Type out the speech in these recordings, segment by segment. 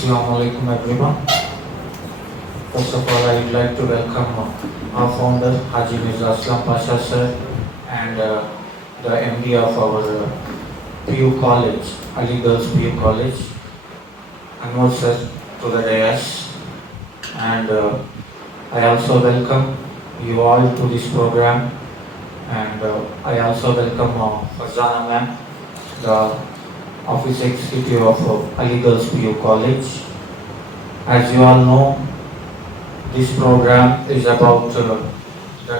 Assalamu alaikum everyone. First of all, I would like to welcome our founder Haji Mirza Aslam Pasha sir and the MD of our PU College, Ali Girls PU College, Anwar sir to the dais. And I also welcome you all to this program. And I also welcome Farzana ma'am, the Office Executive of Ali Girls PU College. As you all know, this program is about the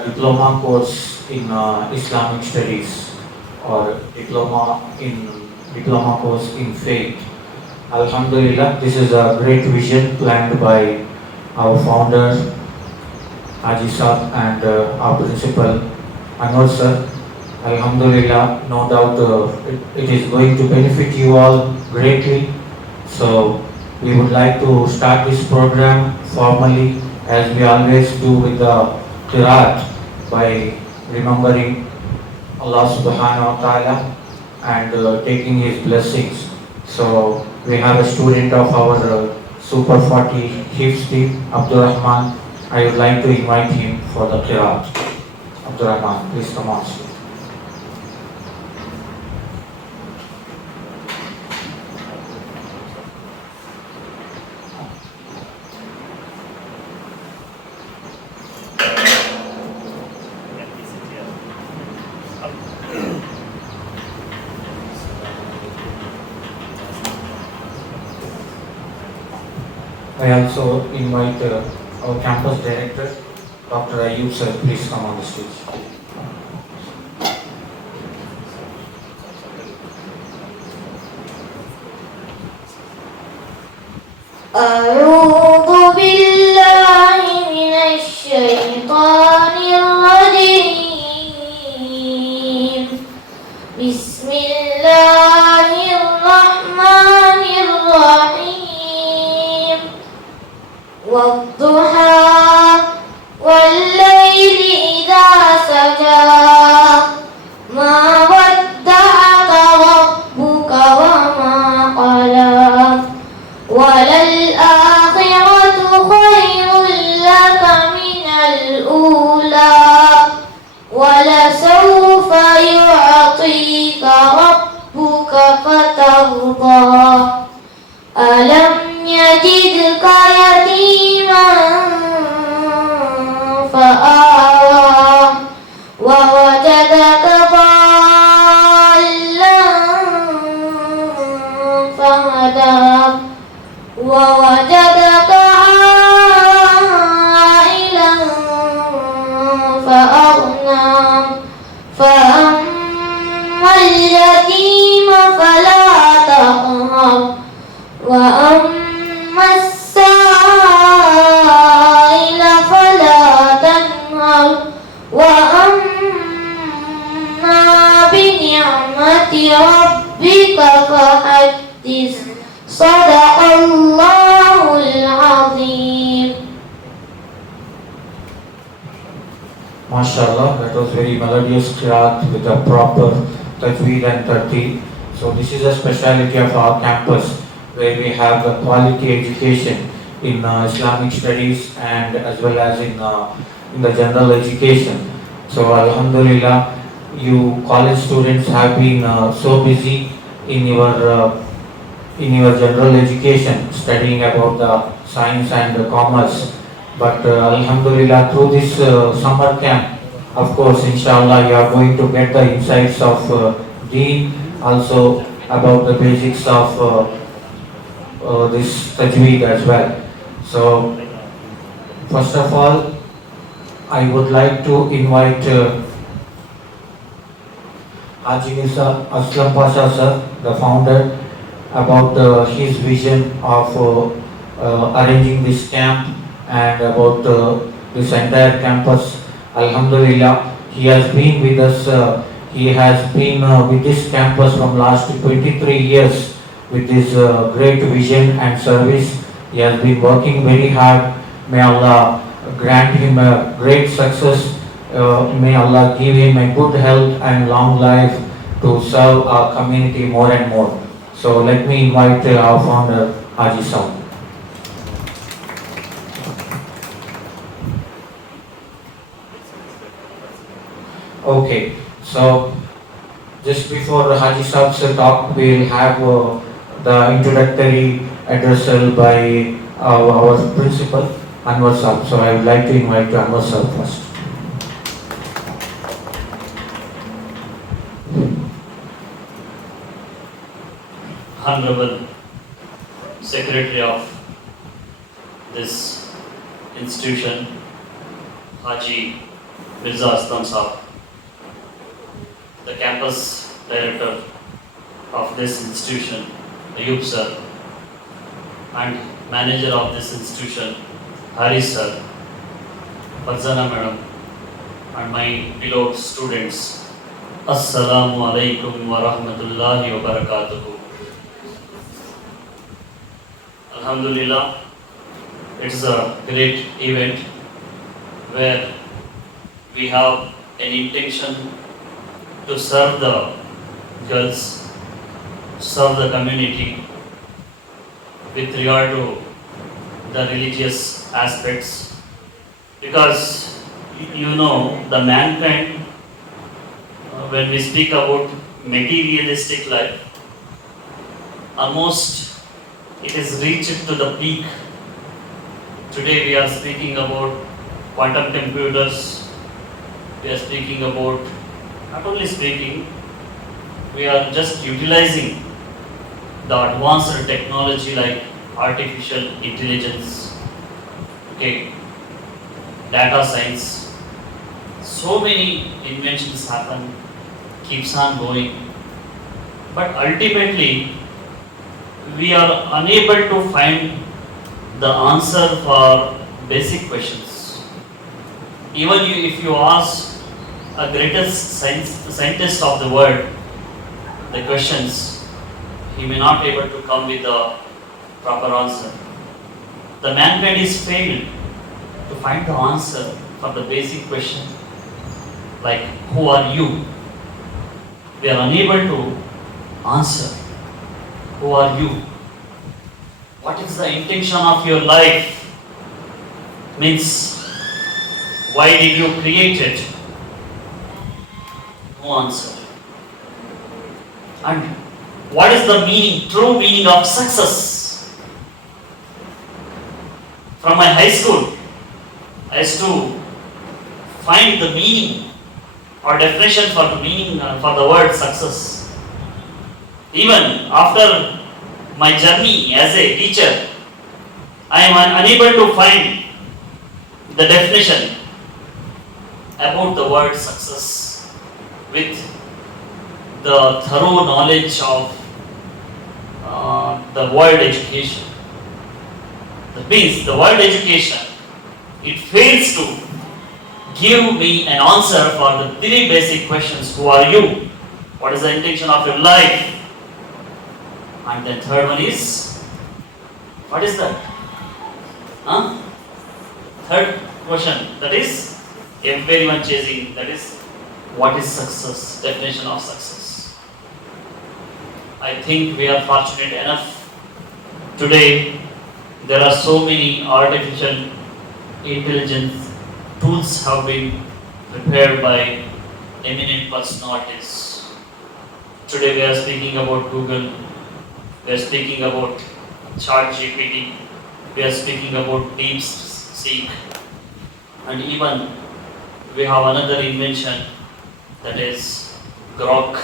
diploma course in Islamic Studies or diploma course in faith. Alhamdulillah, this is a great vision planned by our founder Haji Saab and our principal Anwar sir. Alhamdulillah, no doubt it is going to benefit you all greatly. So we would like to start this program formally as we always do with the Qiraat by remembering Allah subhanahu wa ta'ala and taking his blessings. So we have a student of our Super 40 Hifz team, Abdurrahman. I would like to invite him for the Qiraat. Abdurrahman, please come on. I also invite our campus director, Dr. Ayub sir, please come on the stage. أعوذ بالله من الشيطان الرجيم بسم الله الرحمن الرحيم والضحى والليل إذا سجى ما ودعك ربك وما قلى وللآخرة خير لك من الأولى ولسوف يعطيك ربك فترضى ألم يجدك يتيما فآوى ووجدك ضالا فهدى ووجدك عائلا فأغنى فأما اليتيم فلا تقهر وأما السائل فلا تنهر وأما بنعمة ربك فحدث صدق الله العظيم. MashaAllah, that was very melodious qiraat with a proper tajweed and tarteel. So this is a speciality of our campus where we have a quality education in Islamic studies and as well as in the general education. So Alhamdulillah, you college students have been so busy in your general education, studying about the science and the commerce. But Alhamdulillah, through this summer camp, of course, inshallah, you are going to get the insights of Deen, also about the basics of this tajweed as well. So, first of all, I would like to invite Haji Mirza Aslam Pasha sir, the founder, about his vision of arranging this camp and about this entire campus. Alhamdulillah, he has been with us, he has been with this campus from last 23 years with this great vision and service. He has been working very hard. May Allah grant him a great success. May Allah give him a good health and long life to serve our community more and more. So let me invite our founder, Haji Saab. Okay, so just before Haji Saab's talk, we'll have the introductory addressal by our principal, Anwar Saab. So I would like to invite Anwar Saab first. Honorable Secretary of this institution, Haji Mirza Aslam Saab, the campus director of this institution, Ayub sir, and manager of this institution, Haris sir, Farzana madam, and my beloved students, Assalamu alaikum wa rahmatullahi wa barakatuhu. Alhamdulillah, it's a great event where we have an intention to serve the girls, serve the community with regard to the religious aspects, because you know the mankind, when we speak about materialistic life, almost it is reached to the peak. Today we are speaking about quantum computers, we are speaking about, not only speaking, we are just utilizing the advanced technology like artificial intelligence, okay, data science. So many inventions happen, keeps on going, but ultimately we are unable to find the answer for basic questions. Even if you ask a greatest scientist of the world the questions, he may not be able to come with a proper answer. The mankind is failed to find the answer for the basic question like who are you? We are unable to answer. Who are you? What is the intention of your life? Means, why did you create it? No answer. And what is the meaning, true meaning of success? From my high school, I used to find the meaning or definition for the meaning for the word success. Even after my journey as a teacher, I am unable to find the definition about the word success with the thorough knowledge of the world education. That means the world education, it fails to give me an answer for the three basic questions. Who are you? What is the intention of your life? And the third one is, what is that? Third question, that is everyone chasing, that is what is success, definition of success. I think we are fortunate enough today. There are so many artificial intelligence tools have been prepared by eminent personalities. Today we are speaking about Google. We are speaking about ChatGPT, we are speaking about DeepSeek, and even we have another invention, that is Grok.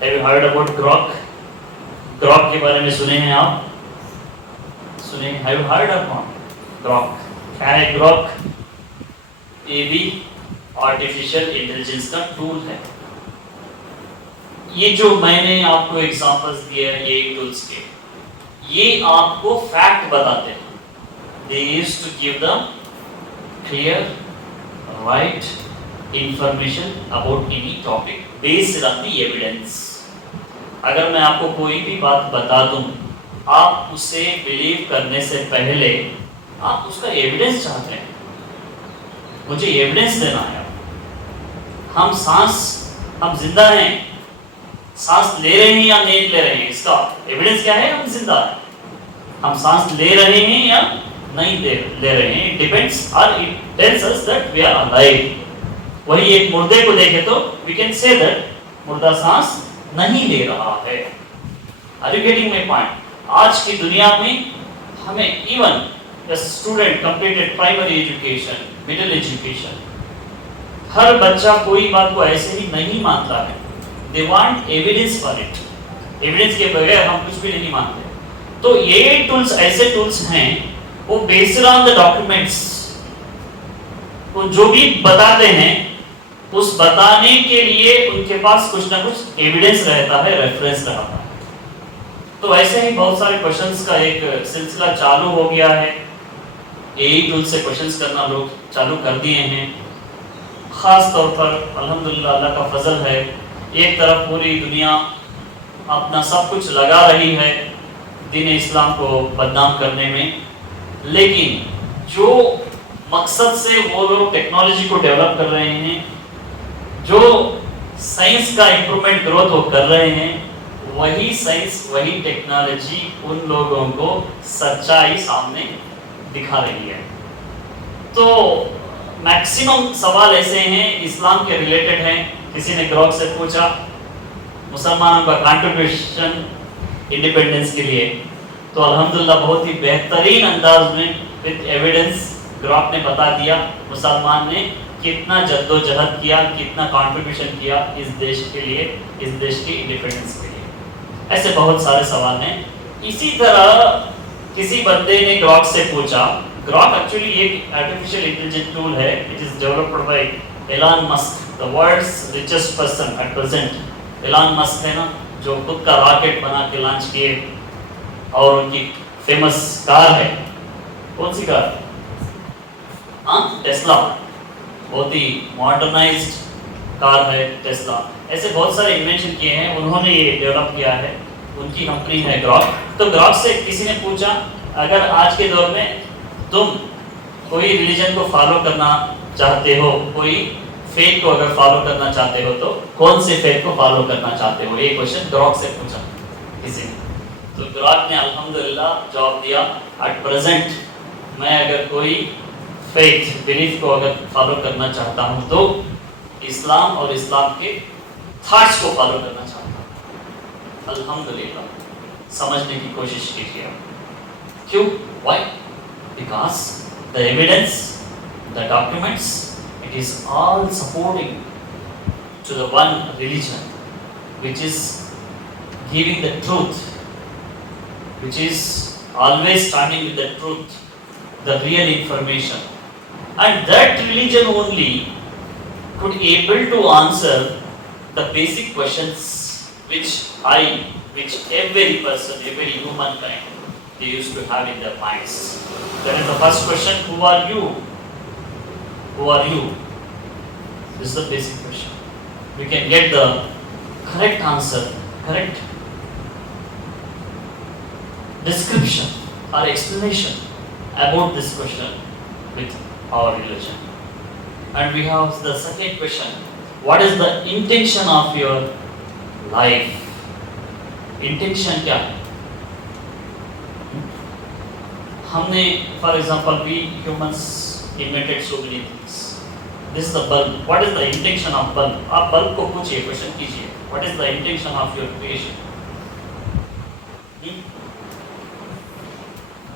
Have you heard about Grok? Grok के बारे में सुने हैं आप? सुने? Have you heard about Grok? क्या है Grok? ये भी आर्टिफिशियल इंटेलिजेंस का टूल है. ये जो मैंने आपको एग्जांपल्स दिए हैं ये टूल्स के, ये आपको फैक्ट बताते हैं. They used to give the clear, right information about any topic based on the evidence. अगर मैं आपको कोई भी बात बता दूं, आप उसे बिलीव करने से पहले आप उसका एविडेंस चाहते हैं. मुझे एविडेंस देना है. हम जिंदा हैं, सांस ले रहे हैं या नहीं ले रहे हैं, इसका एविडेंस क्या है? हम जिंदा हैं. हम सांस ले रहे हैं या नहीं ले रहे हैं, इट डिपेंड्स, और it tells us that we are alive. वही एक मुर्दे को देखे तो वी कैन से दैट मुर्दा सांस नहीं ले रहा है। Are you getting my point? आज की दुनिया में हमें even the student completed primary education, middle education, हर बच्चा कोई बात को ऐसे ही नहीं मानता है। They want evidence for it. Evidence के बगैर हम कुछ भी नहीं मानते। तो ये टूल्स ऐसे टूल्स हैं वो बेस्ड ऑन द डॉक्यूमेंट्स, वो जो भी बताते हैं उस बताने के लिए उनके पास कुछ ना कुछ एविडेंस रहता है, रेफरेंस रहता है। तो ऐसे ही बहुत सारे क्वेश्चंस का एक सिलसिला चालू हो गया है। यही टूल से क्वेश्चंस करना लोग चालू कर दिए हैं। खास तौर पर अल्हम्दुलिल्लाह अल्लाह का फजल है, एक तरफ पूरी दुनिया अपना सब कुछ लगा रही है दीन इस्लाम को बदनाम करने में, लेकिन जो मकसद से वो लोग टेक्नोलॉजी को डेवलप कर रहे हैं, जो साइंस का इंप्रूवमेंट ग्रोथ वो कर रहे हैं, वही साइंस वही टेक्नोलॉजी उन लोगों को सच्चाई सामने दिखा रही है। तो मैक्सिमम सवाल ऐसे हैं इस्लाम के रिलेटेड हैं। किसी ने ग्रॉक से पूछा मुसलमानों का कंट्रीब्यूशन इंडिपेंडेंस के लिए, तो अल्हम्दुलिल्लाह बहुत ही बेहतरीन अंदाज में विद एविडेंस ग्रॉक ने बता दिया मुसलमान ने कितना जद्दोजहद किया, कितना कंट्रीब्यूशन किया इस देश के लिए, इस देश की इंडिपेंडेंस के लिए। ऐसे बहुत सारे सवाल हैं। इसी तरह किसी बंदे ने ग्रॉक से पूछा, ग्रॉक एक्चुअली एक आर्टिफिशियल इंटेलिजेंस टूल है, it is developed by Elon Musk, the world's richest person at present. Elon Musk है ना, जो खुद का रॉकेट बना के लॉन्च किए, और उनकी फेमस कार है, कौन सी कार? टेस्ला, बहुत ही मॉडर्नाइज्ड कार है टेस्ला। ऐसे बहुत सारे इन्वेंशन किए हैं, उन्होंने ये डेवलप किया है, उनकी कंपनी है ग्रॉक। तो ग्रॉक से किसी ने पूछा अगर आज के दौर में तुम कोई रिलीजन को फॉलो करना चाहते हो, कोई फेथ को अगर फॉलो करना चाहते हो, तो कौन से फेथ को फॉलो करना चाहते हो? ये क्वेश्चन ग्रॉक से पूछा किसी ने। तो ग्रॉक ने अल्हम्दुलिल्लाह जवाब दिया, एट प्रेजेंट मैं अगर कोई फेथ बिलीफ को अगर फॉलो करना चाहता हूँ तो इस्लाम और इस्लाम के थॉट्स को फॉलो करना चाहता हूँ। अल्हम्दुलिल्लाह, समझने की कोशिश कीजिए। क्यों? Why? Because the evidence, the documents, it is all supporting to the one religion which is giving the truth, which is always standing with the truth, the real information, and that religion only could able to answer the basic questions which every person, every humankind, they used to have in their minds. That is the first question: who are you? Who are you? This is the basic question. We can get the correct answer, correct description or explanation about this question with our religion. And we have the second question: what is the intention of your life? Intention क्या है? हमने, for example, we humans invented so many things. This is the bulb. What is the intention of bulb? आप bulb को पूछिए, क्वेश्चन कीजिए. What is the intention of your creation?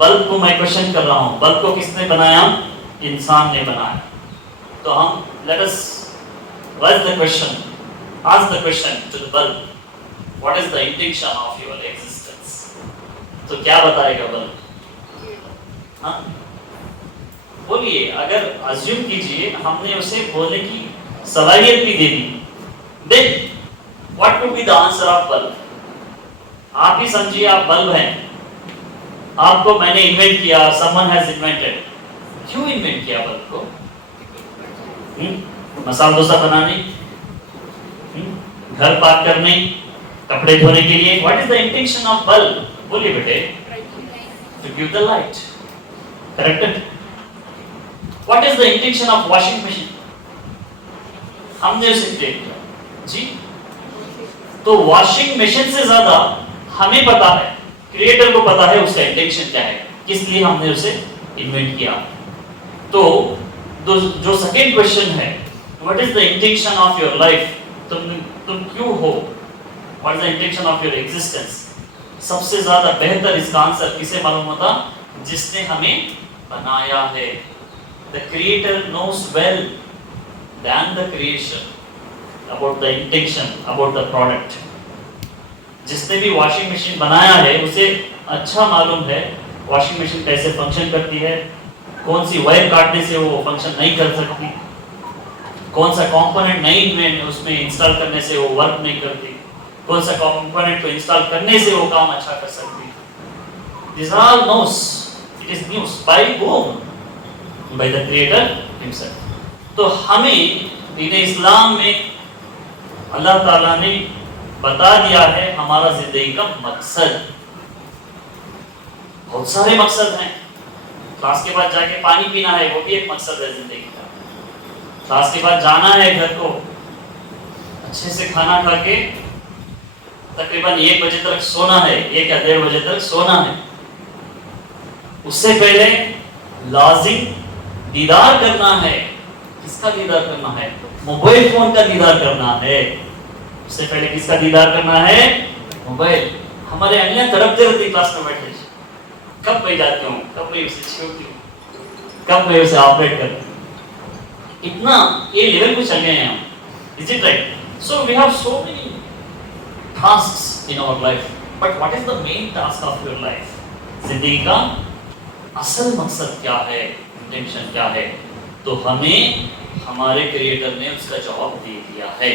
Bulb को मैं क्वेश्चन कर रहा हूँ. बल्ब को किसने बनाया? इंसान ने बनाया. तो हम let us raise the question, ask the question to the bulb. What is the intention of your existence? तो क्या बताएगा बल्ब? हाँ, बोलिए. अगर अज्यूम कीजिए हमने उसे बोलने की सलाहियत भी दे दी, then what would be the answer of bulb? आप ही समझिए, आप बल्ब हैं, आपको मैंने इन्वेंट किया, someone has invented. क्यों इन्वेंट किया बल्ब को? मसाला डोसा बनाने, घर पाक करने, कपड़े धोने के लिए. What is the intention of bulb? बोलिए बेटे. To give the light. Correct? What is the intention of washing machine? हमने उसे क्रिएट किया जी. तो वॉशिंग मशीन से ज्यादा हमें पता है, क्रिएटर को पता है उसका इंटेंशन क्या है, किस लिए हमने उसे इन्वेंट किया. तो जो सेकेंड क्वेश्चन है, What is the intention of your life? तुम क्यों हो? What is the intention of your existence? सबसे ज्यादा बेहतर इसका आंसर किसे मालूम होता? जिसने हमें बनाया है. The Creator knows well than the creation about the intention, about the product. जिसने भी वॉशिंग मशीन बनाया है उसे अच्छा मालूम है वॉशिंग मशीन कैसे फंक्शन करती है, कौन सी वायर काटने से वो फंक्शन नहीं कर सकती, कौन सा कंपोनेंट नहीं में उसमें इंस्टॉल करने से वो वर्क नहीं करती, कौन सा कंपोनेंट को इंस्टॉल करने से वो काम अच्छा कर सकती. These are all knows. It is news by whom? By the Creator himself. तो हमें दीन इस्लाम में अल्लाह ताला ने बता दिया है हमारा जिंदगी का मकसद. बहुत सारे मकसद हैं. क्लास के बाद जाके पानी पीना है, वो भी एक मकसद है जिंदगी का. क्लास के बाद जाना है घर को, अच्छे से खाना खा के तकरीबन 1 बजे तक सोना है, 1 या 1:30 बजे तक सोना है. उससे पहले लाजिम दीदार करना है. किसका दीदार करना है? मोबाइल फोन का दीदार करना है. उससे पहले किसका दीदार करना है? मोबाइल. हमारे अन्य तड़पते रहते क्लास में बैठे, कब मैं जाती हूँ, कब मैं उसे छूती हूँ, कब मैं उसे ऑपरेट करती हूँ. इतना ये लेवल पे चल गए हैं हम. Is it right? So we have so many tasks in our life. But what is the main task of your life? जिंदगी का असल मकसद क्या है, इंटेंशन क्या है? तो हमें हमारे क्रिएटर ने उसका जवाब दे दिया है.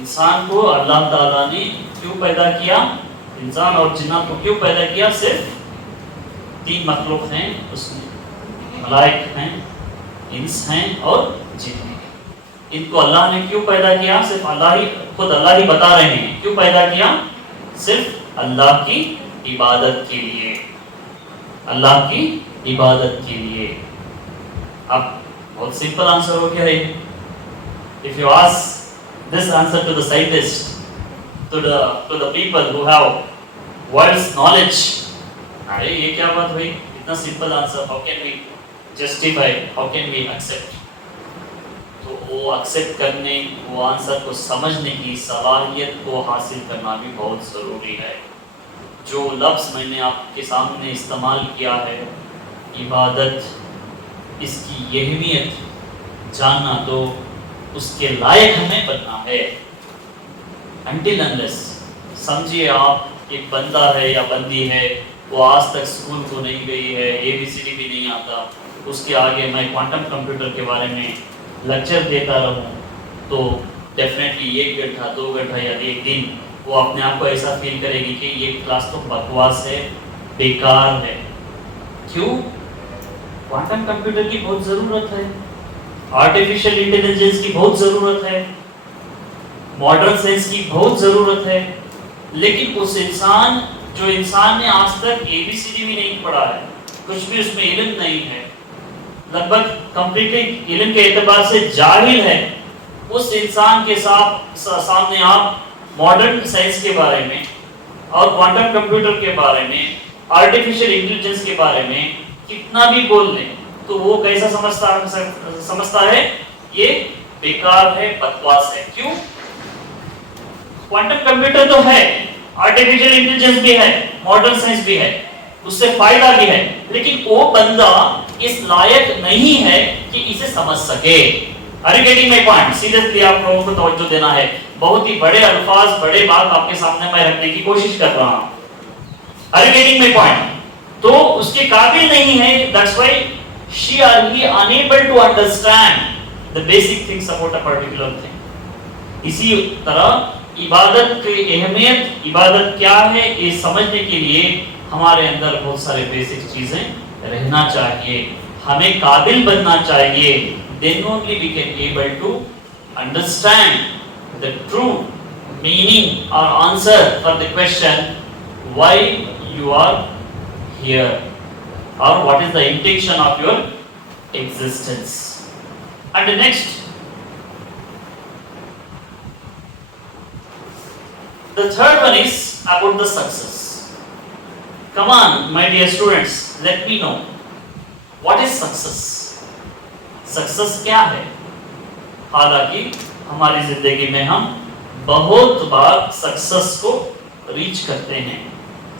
इंसान को अल्लाह ताला ने क्यों पैदा किया? इंसान और जिन्नात को क्यों पैदा किया? सिर्फ 3 मखलूक हैं उसमें. मलाइक हैं, इंस हैं और जिन हैं. इनको अल्लाह ने क्यों पैदा किया? सिर्फ खुद अल्लाह ही बता रहे हैं क्यों पैदा किया. सिर्फ अल्लाह की इबादत के लिए, अल्लाह की इबादत के लिए. अब बहुत सिंपल आंसर हो गया है. If you ask this answer to the scientist, to the people who have world's knowledge, अरे ये क्या बात हुई, इतना simple answer, how can we justify, how can we accept. तो वो एक्सेप्ट करने, वो आंसर को समझने की सलाहियत को हासिल करना भी बहुत ज़रूरी है. जो लफ्ज़ मैंने आपके सामने इस्तेमाल किया है, इबादत, इसकी अहमियत जानना, तो उसके लायक हमें बनना है. Until unless, समझिए आप एक बंदा है या बंदी है, वो आज तक स्कूल को नहीं गई है, ABCD भी नहीं आता, उसके आगे मैं क्वांटम कंप्यूटर के बारे में लेक्चर देता रहूं, तो डेफिनेटली 1 घंटा 2 घंटा या 1 दिन वो अपने आप को ऐसा फील करेगी कि ये क्लास तो बकवास है, बेकार है. क्यों? क्वांटम कंप्यूटर की बहुत ज़रूरत है, आर्टिफिशियल इंटेलिजेंस की बहुत ज़रूरत है, मॉडर्न साइंस की बहुत ज़रूरत है. लेकिन उस इंसान ने आज तक ABCD भी नहीं पढ़ा है, कुछ भी उसमें इल्म नहीं है, लगभग कंप्लीटली इल्म के एतबार से जाहिल है, उस इंसान के सामने आप मॉडर्न साइंस के बारे में और क्वांटम कंप्यूटर के बारे में, आर्टिफिशियल इंटेलिजेंस के बारे में कितना भी बोल लें, तो वो कैसा समझता है? ये बेकार है, बकवास है. क्यों? क्वांटम कंप्यूटर तो है, आर्टिफिशियल इंटेलिजेंस भी है, मॉडर्न साइंस भी है, उससे फायदा भी है, लेकिन वो बंदा इस लायक नहीं है कि इसे समझ सके. Are you getting my point? Seriously आप लोगों को तवज्जो देना है. बहुत ही बड़े अल्फाज, बड़े बात आपके सामने मैं रखने की कोशिश कर रहा हूँ. Are you getting my point? तो उसके काबिल नहीं है. That's why she or he unable to understand the basic things about a particular thing. इसी तरह इबादत की अहमियत, इबादत क्या है, ये समझने के लिए हमारे अंदर बहुत सारे बेसिक चीजें रहना चाहिए. हमें काबिल बनना चाहिए. Then only we can able to understand the true meaning or answer for the question why you are here, or what is the intention of your existence. And the next, the third one is about the success. Come on, my dear students, let me know what is success. Success क्या है? हालांकि हमारी जिंदगी में हम बहुत बार सक्सेस को रीच करते हैं,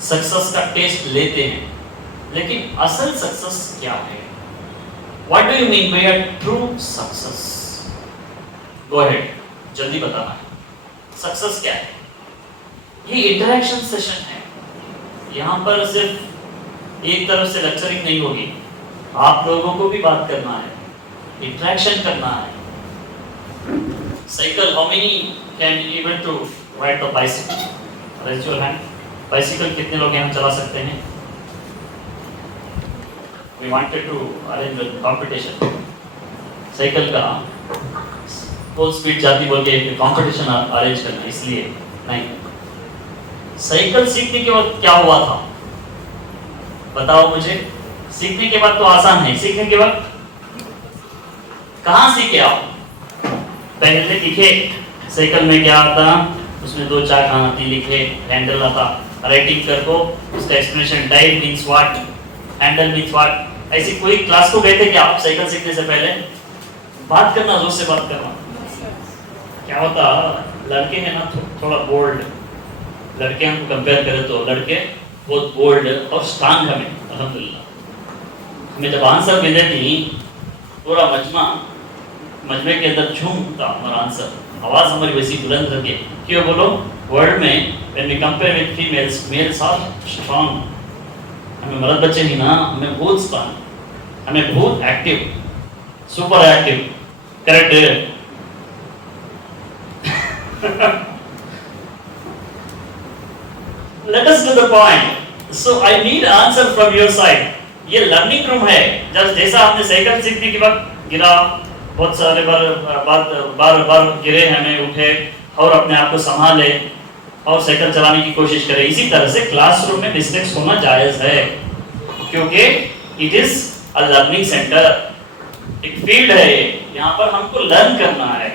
सक्सेस का टेस्ट लेते हैं, लेकिन असल सक्सेस क्या है? What do you mean by a true success? Go ahead, जल्दी बताना। सक्सेस क्या है? ये इंटरेक्शन सेशन है, यहाँ पर सिर्फ एक तरफ से लेक्चरिंग नहीं होगी, आप लोगों को भी बात करना है, इंटरेक्शन करना है। Cycle, how many can able to ride the bicycle? Raise your hand. Bicycle कितने लोग यहाँ चला सकते हैं? We wanted to arrange a competition. Cycle का फुल स्पीड जाती बोल के कंपटीशन अरेंज करना, इसलिए नहीं। साइकिल सीखने के बाद क्या हुआ था बताओ मुझे। सीखने के बाद तो आसान है, सीखने के बाद कहाँ सीखे आप? पहले लिखे साइकिल में क्या आता, उसमें 2-4 आती, लिखे, हैंडल आता, राइटिंग कर को उसका explanation, type means what, handle means what. ऐसी कोई क्लास को गए थे क्या आप साइकिल सीखने से पहले? बात करना, जोर से बात करना। क्या होता, लड़के हैं ना थोड़ा बोल्ड, लड़के हमको कंपेयर करें तो लड़के बहुत बोल्ड और स्ट्रांग हमें अल्हम्दुलिल्लाह। हमें जब आंसर मिले थी पूरा मजमे के अंदर झूमता हमारा आंसर, आवाज हमारी वैसी बुलंद रखे। क्यों बोलो? वर्ल्ड में when we compare with females, males are strong। हमें मर्द बच्चे ही ना, हमें बहुत स्ट्रांग, हमें बहुत एक्टिव, सुपर एक्टिव, करेक्ट है? Let us to the point. So I need answer from your side. ये लर्निंग रूम है, जैसा आपने साइकिल सीखने के बाद गिरा, बहुत सारे बार गिरे, हमें उठे और अपने आप को संभाले और साइकिल चलाने की कोशिश करें। इसी तरह से क्लासरूम में मिस्टेक्स होना जायज है, क्योंकि it is a learning centre, एक फील्ड है, यहाँ पर हमको लर्न करना है।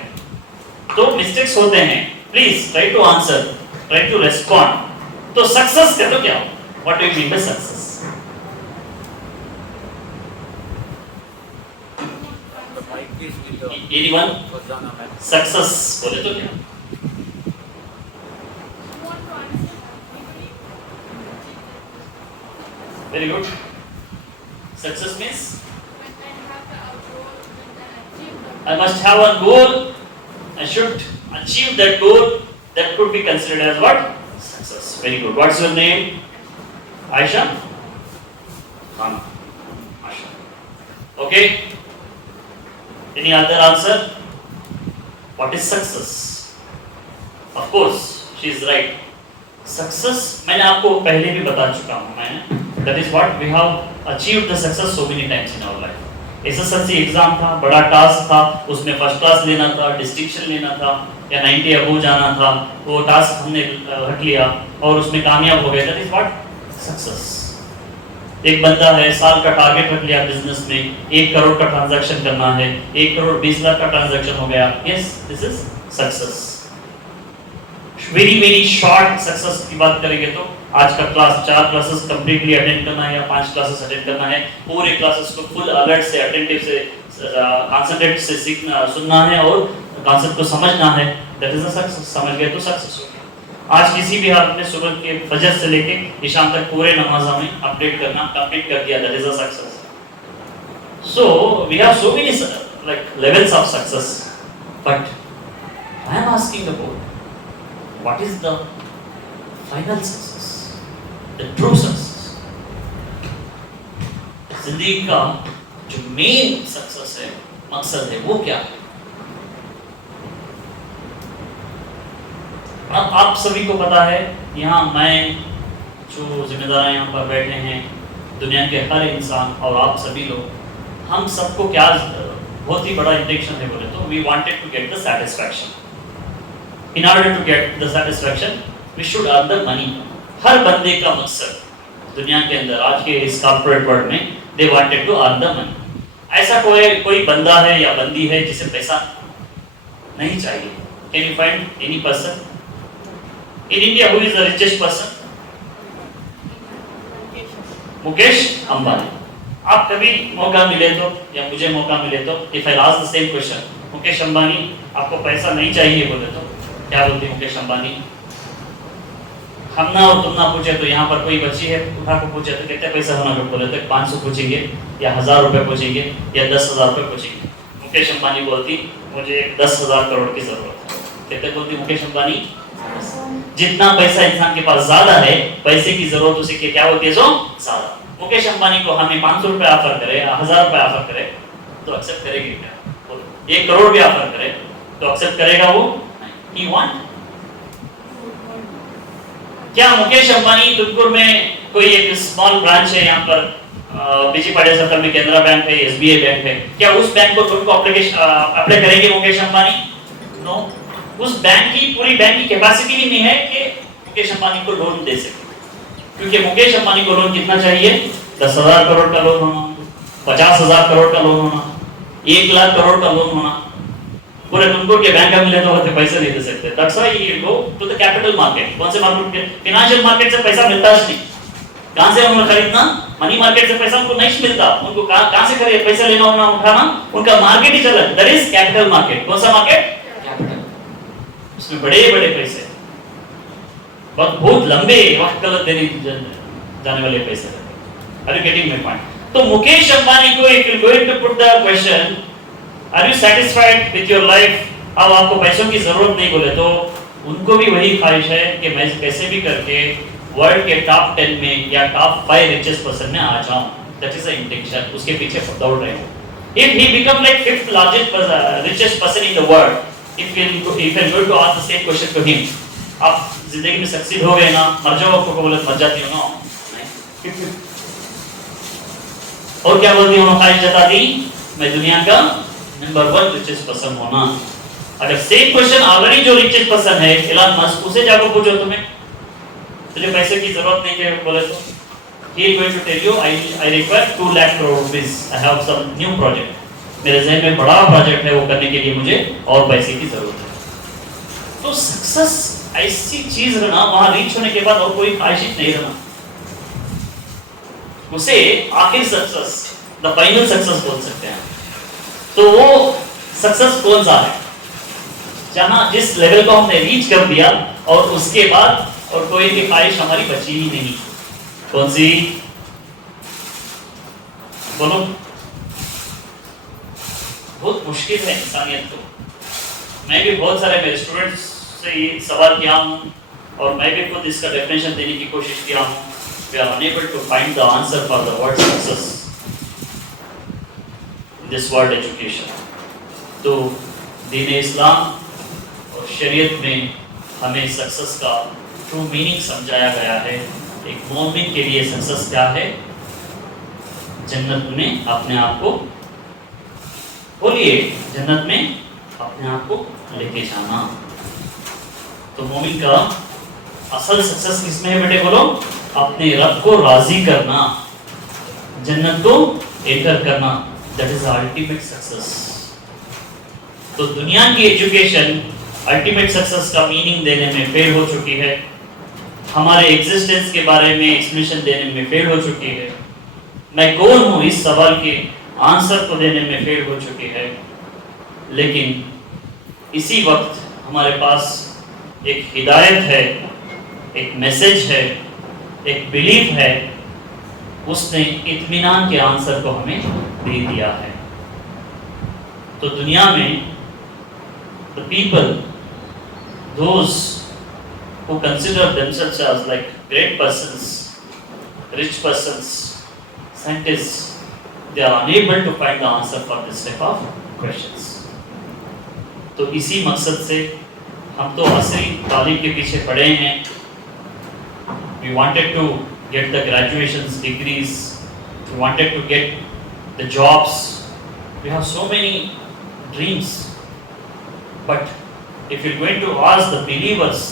तो मिस्टेक्स होते हैं, please try to answer, try to respond. तो सक्सेस का तो क्या, what do you mean by success? Anyone success बोले तो क्या? Very good. Success means I must have a goal, I should achieve that goal, that could be considered as what? Success. Very good. What's your name? Aisha? Khana. Aisha. Okay. Any other answer? What is success? Of course, she is right. Success, मैंने आपको पहले भी बता चुका हूँ मैं। That is what we have achieved the success so many times in our life. SSLC exam था, बड़ा टास्क था, उसमें फर्स्ट क्लास लेना था, डिस्टिंक्शन लेना था या 90 अबव जाना था, वो टास्क हमने हट लिया और उसमें कामयाब हो गए। That is what success. एक बंदा है, साल का टारगेट रख लिया बिजनेस में, 1 करोड़ का ट्रांजैक्शन करना है, 1 करोड़ 20 लाख का ट्रांजैक्शन हो गया, yes this is success. Very short success की बात करेंगे तो आज का क्लास 4 क्लासेस कंप्लीटली अटेंड करना है या 5 क्लासेस अटेंड करना है, पूरे क्लासेस को फुल अलर्ट से, अटेंटिव से, कंसंट्रेट से सीखना, सुनना है और कॉन्सेप्ट को समझना है। That is a success. समझ गए तो सक्सेस हो गया। आज किसी भी हालत में सुबह के फजर से लेके शाम तक पूरे नमाज में अपडेट करना कंप्लीट कर दिया, that is a success. So we have so many like levels of success, but I am asking about what is the final success, the true success? जिंदगी का जो मेन सक्सेस है, मकसद है, वो क्या है? अब आप सभी को पता है, यहाँ मैं जो जिम्मेदार यहाँ पर बैठे हैं, दुनिया के हर इंसान और आप सभी लोग, हम सबको क्या बहुत ही बड़ा इंटेंशन है बोले तो, we wanted to get the satisfaction. In order to get the satisfaction, we should earn the money. हर बंदे का मकसद दुनिया के अंदर आज के इस कॉर्पोरेट वर्ल्ड में, they wanted to earn the money. ऐसा कोई बंदा है या बंदी है जिसे पैसा नहीं चाहिए? Can you find any person in India who is the richest person? Mukesh अंबानी। आप कभी मौका मिले तो या मुझे मौका मिले तो, if I ask the same question, Mukesh अंबानी आपको पैसा नहीं चाहिए बोले तो क्या बोलते हैं मुकेश अंबानी? हम ना और तुम ना पूछे तो यहाँ पर कोई बच्ची है उठा को पूछे तो कितने पैसा होना बोले तो 500 पूछेंगे या 1000 रुपए पूछेंगे या 10,000 रुपए पूछेंगे। मुकेश अंबानी बोलती मुझे 10,000 करोड़ की जरूरत है। कितने बोलती मुकेश अंबानी? जितना पैसा इंसान के पास ज्यादा है, पैसे की जरूरत उसे क्या होती है? जो ज्यादा। मुकेश अंबानी को हमें 500 रुपए ऑफर करे, 1000 रुपए ऑफर करे तो एक्सेप्ट करेगी क्या? 1 करोड़ भी ऑफर करे तो एक्सेप्ट करेगा वो? नहीं। He want? क्या मुकेश अंबानी तुमकुर में कोई एक स्मॉल ब्रांच है यहाँ पर बीजी पाटिल सर्कल में केनरा बैंक है, एसबीआई बैंक है, क्या उस बैंक को तुमको अप्लाई करेंगे मुकेश अंबानी? नो। उस बैंक की पूरी बैंक की कैपेसिटी भी नहीं है कि मुकेश अंबानी को लोन दे सके, क्योंकि मुकेश अंबानी को लोन कितना चाहिए? 10,000 करोड़ का लोन होना, 50,000 करोड़ का लोन होना, 1 लाख करोड़ का लोन होना। पूरे तुमकुर के बैंक में मिले तो होते पैसे नहीं दे सकते। That's why you go to the capital market. कौन से मार्केट? फाइनेंशियल मार्केट से पैसा मिलता ही नहीं। कहां से उन्हें खरीदना? मनी मार्केट से पैसा उनको नहीं मिलता। उनको कहां से खरीद पैसा लेना होना उठाना? उनका मार्केट ही चला। That is capital market. कौन सा मार्केट? कैपिटल। उसमें बड़े-बड़े पैसे, बहुत लंबे वक्त तक देने जाने वाले पैसे रहते। Are you getting my point? तो मुकेश अंबानी को if you going to put the question are you satisfied with your life, अब आपको पैसों की जरूरत नहीं बोले तो उनको भी वही ख्वाहिश है कि मैं कैसे भी करके वर्ल्ड के टॉप 10 में या टॉप 5 रिचेस्ट पर्सन में आ जाऊं। That is the intention. उसके पीछे दौड़ रहे हो। If he become like 5th largest richest person in the world, if you go to ask the same question to him, आप जिंदगी में सक्सीड हो गए ना, मर जाओ आपको बोले मर जाती हो ना, नहीं। और क्या बोलती हूँ? ख्वाहिश जताती मैं दुनिया का नंबर 1 रिचेस्ट पर्सन होना। अगर सेम क्वेश्चन ऑलरेडी जो रिचेस्ट पर्सन है एलन मस्क, उसे जाकर पूछो तुम्हें तुझे पैसे की जरूरत नहीं है बोले तो he is going to tell you I require 2 lakh crore rupees, I have some new project, मेरे ज़हन में बड़ा प्रोजेक्ट है, वो करने के लिए मुझे और पैसे की जरूरत है। तो सक्सेस ऐसी चीज रहना, वहां रीच होने के बाद और कोई ख्वाहिश नहीं रहना, उसे आखिर सक्सेस, द फाइनल सक्सेस बोल सकते हैं। तो वो सक्सेस कौन सा है? जहां जिस लेवल को हमने रीच कर दिया और उसके बाद और कोई भी ख्वाहिश हमारी बची ही नहीं। कौन सी? बोलो। बहुत मुश्किल है इंसानियत को। मैं भी बहुत सारे मेरे स्टूडेंट्स से ये सवाल किया हूँ और मैं भी खुद इसका डेफिनेशन देने की कोशिश किया हूँ। We are unable to find the answer for the word success in this world education. तो दीन इस्लाम और शरीयत में हमें सक्सेस का ट्रू मीनिंग समझाया गया है। एक मोमिन के लिए सक्सेस क्या है? जन्नत में अपने आप को, बोलिए, जन्नत में अपने आप को लेके जाना। तो मोमिन का असल सक्सेस किसमें है बेटे? बोलो। अपने रब को राजी करना, जन्नत को एंटर करना, दैट इज अल्टीमेट सक्सेस। तो दुनिया की एजुकेशन अल्टीमेट सक्सेस का मीनिंग देने में फेल हो चुकी है, हमारे एग्जिस्टेंस के बारे में एक्सप्लेनेशन देने में फेल हो चुकी है, मैं कौन हूँ इस सवाल के आंसर को देने में फेल हो चुकी है। लेकिन इसी वक्त हमारे पास एक हिदायत है, एक मैसेज है, एक बिलीफ है, उसने इत्मीनान के आंसर को हमें दे दिया है। तो दुनिया में the people, those who consider themselves as like great persons, rich persons, scientists, they are unable to find the answer for this type of questions. तो इसी मकसद से हम तो असली तालीम के पीछे पड़े हैं। We wanted to get the graduations, degrees, we wanted to get the jobs, we have so many dreams, but if you're going to ask the believers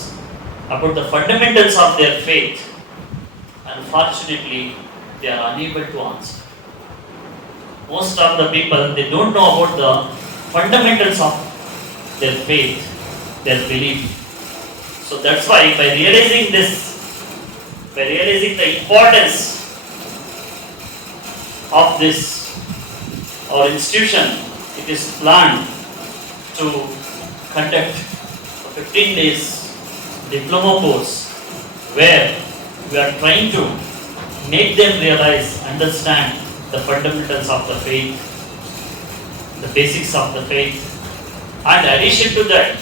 about the fundamentals of their faith, unfortunately they are unable to answer. Most of the people, they don't know about the fundamentals of their faith, their belief. So that's why by realizing this, by realizing the importance of this, our institution, it is planned to conduct a 15 days diploma course where we are trying to make them realize, understand the fundamentals of the faith, the basics of the faith. And in addition to that,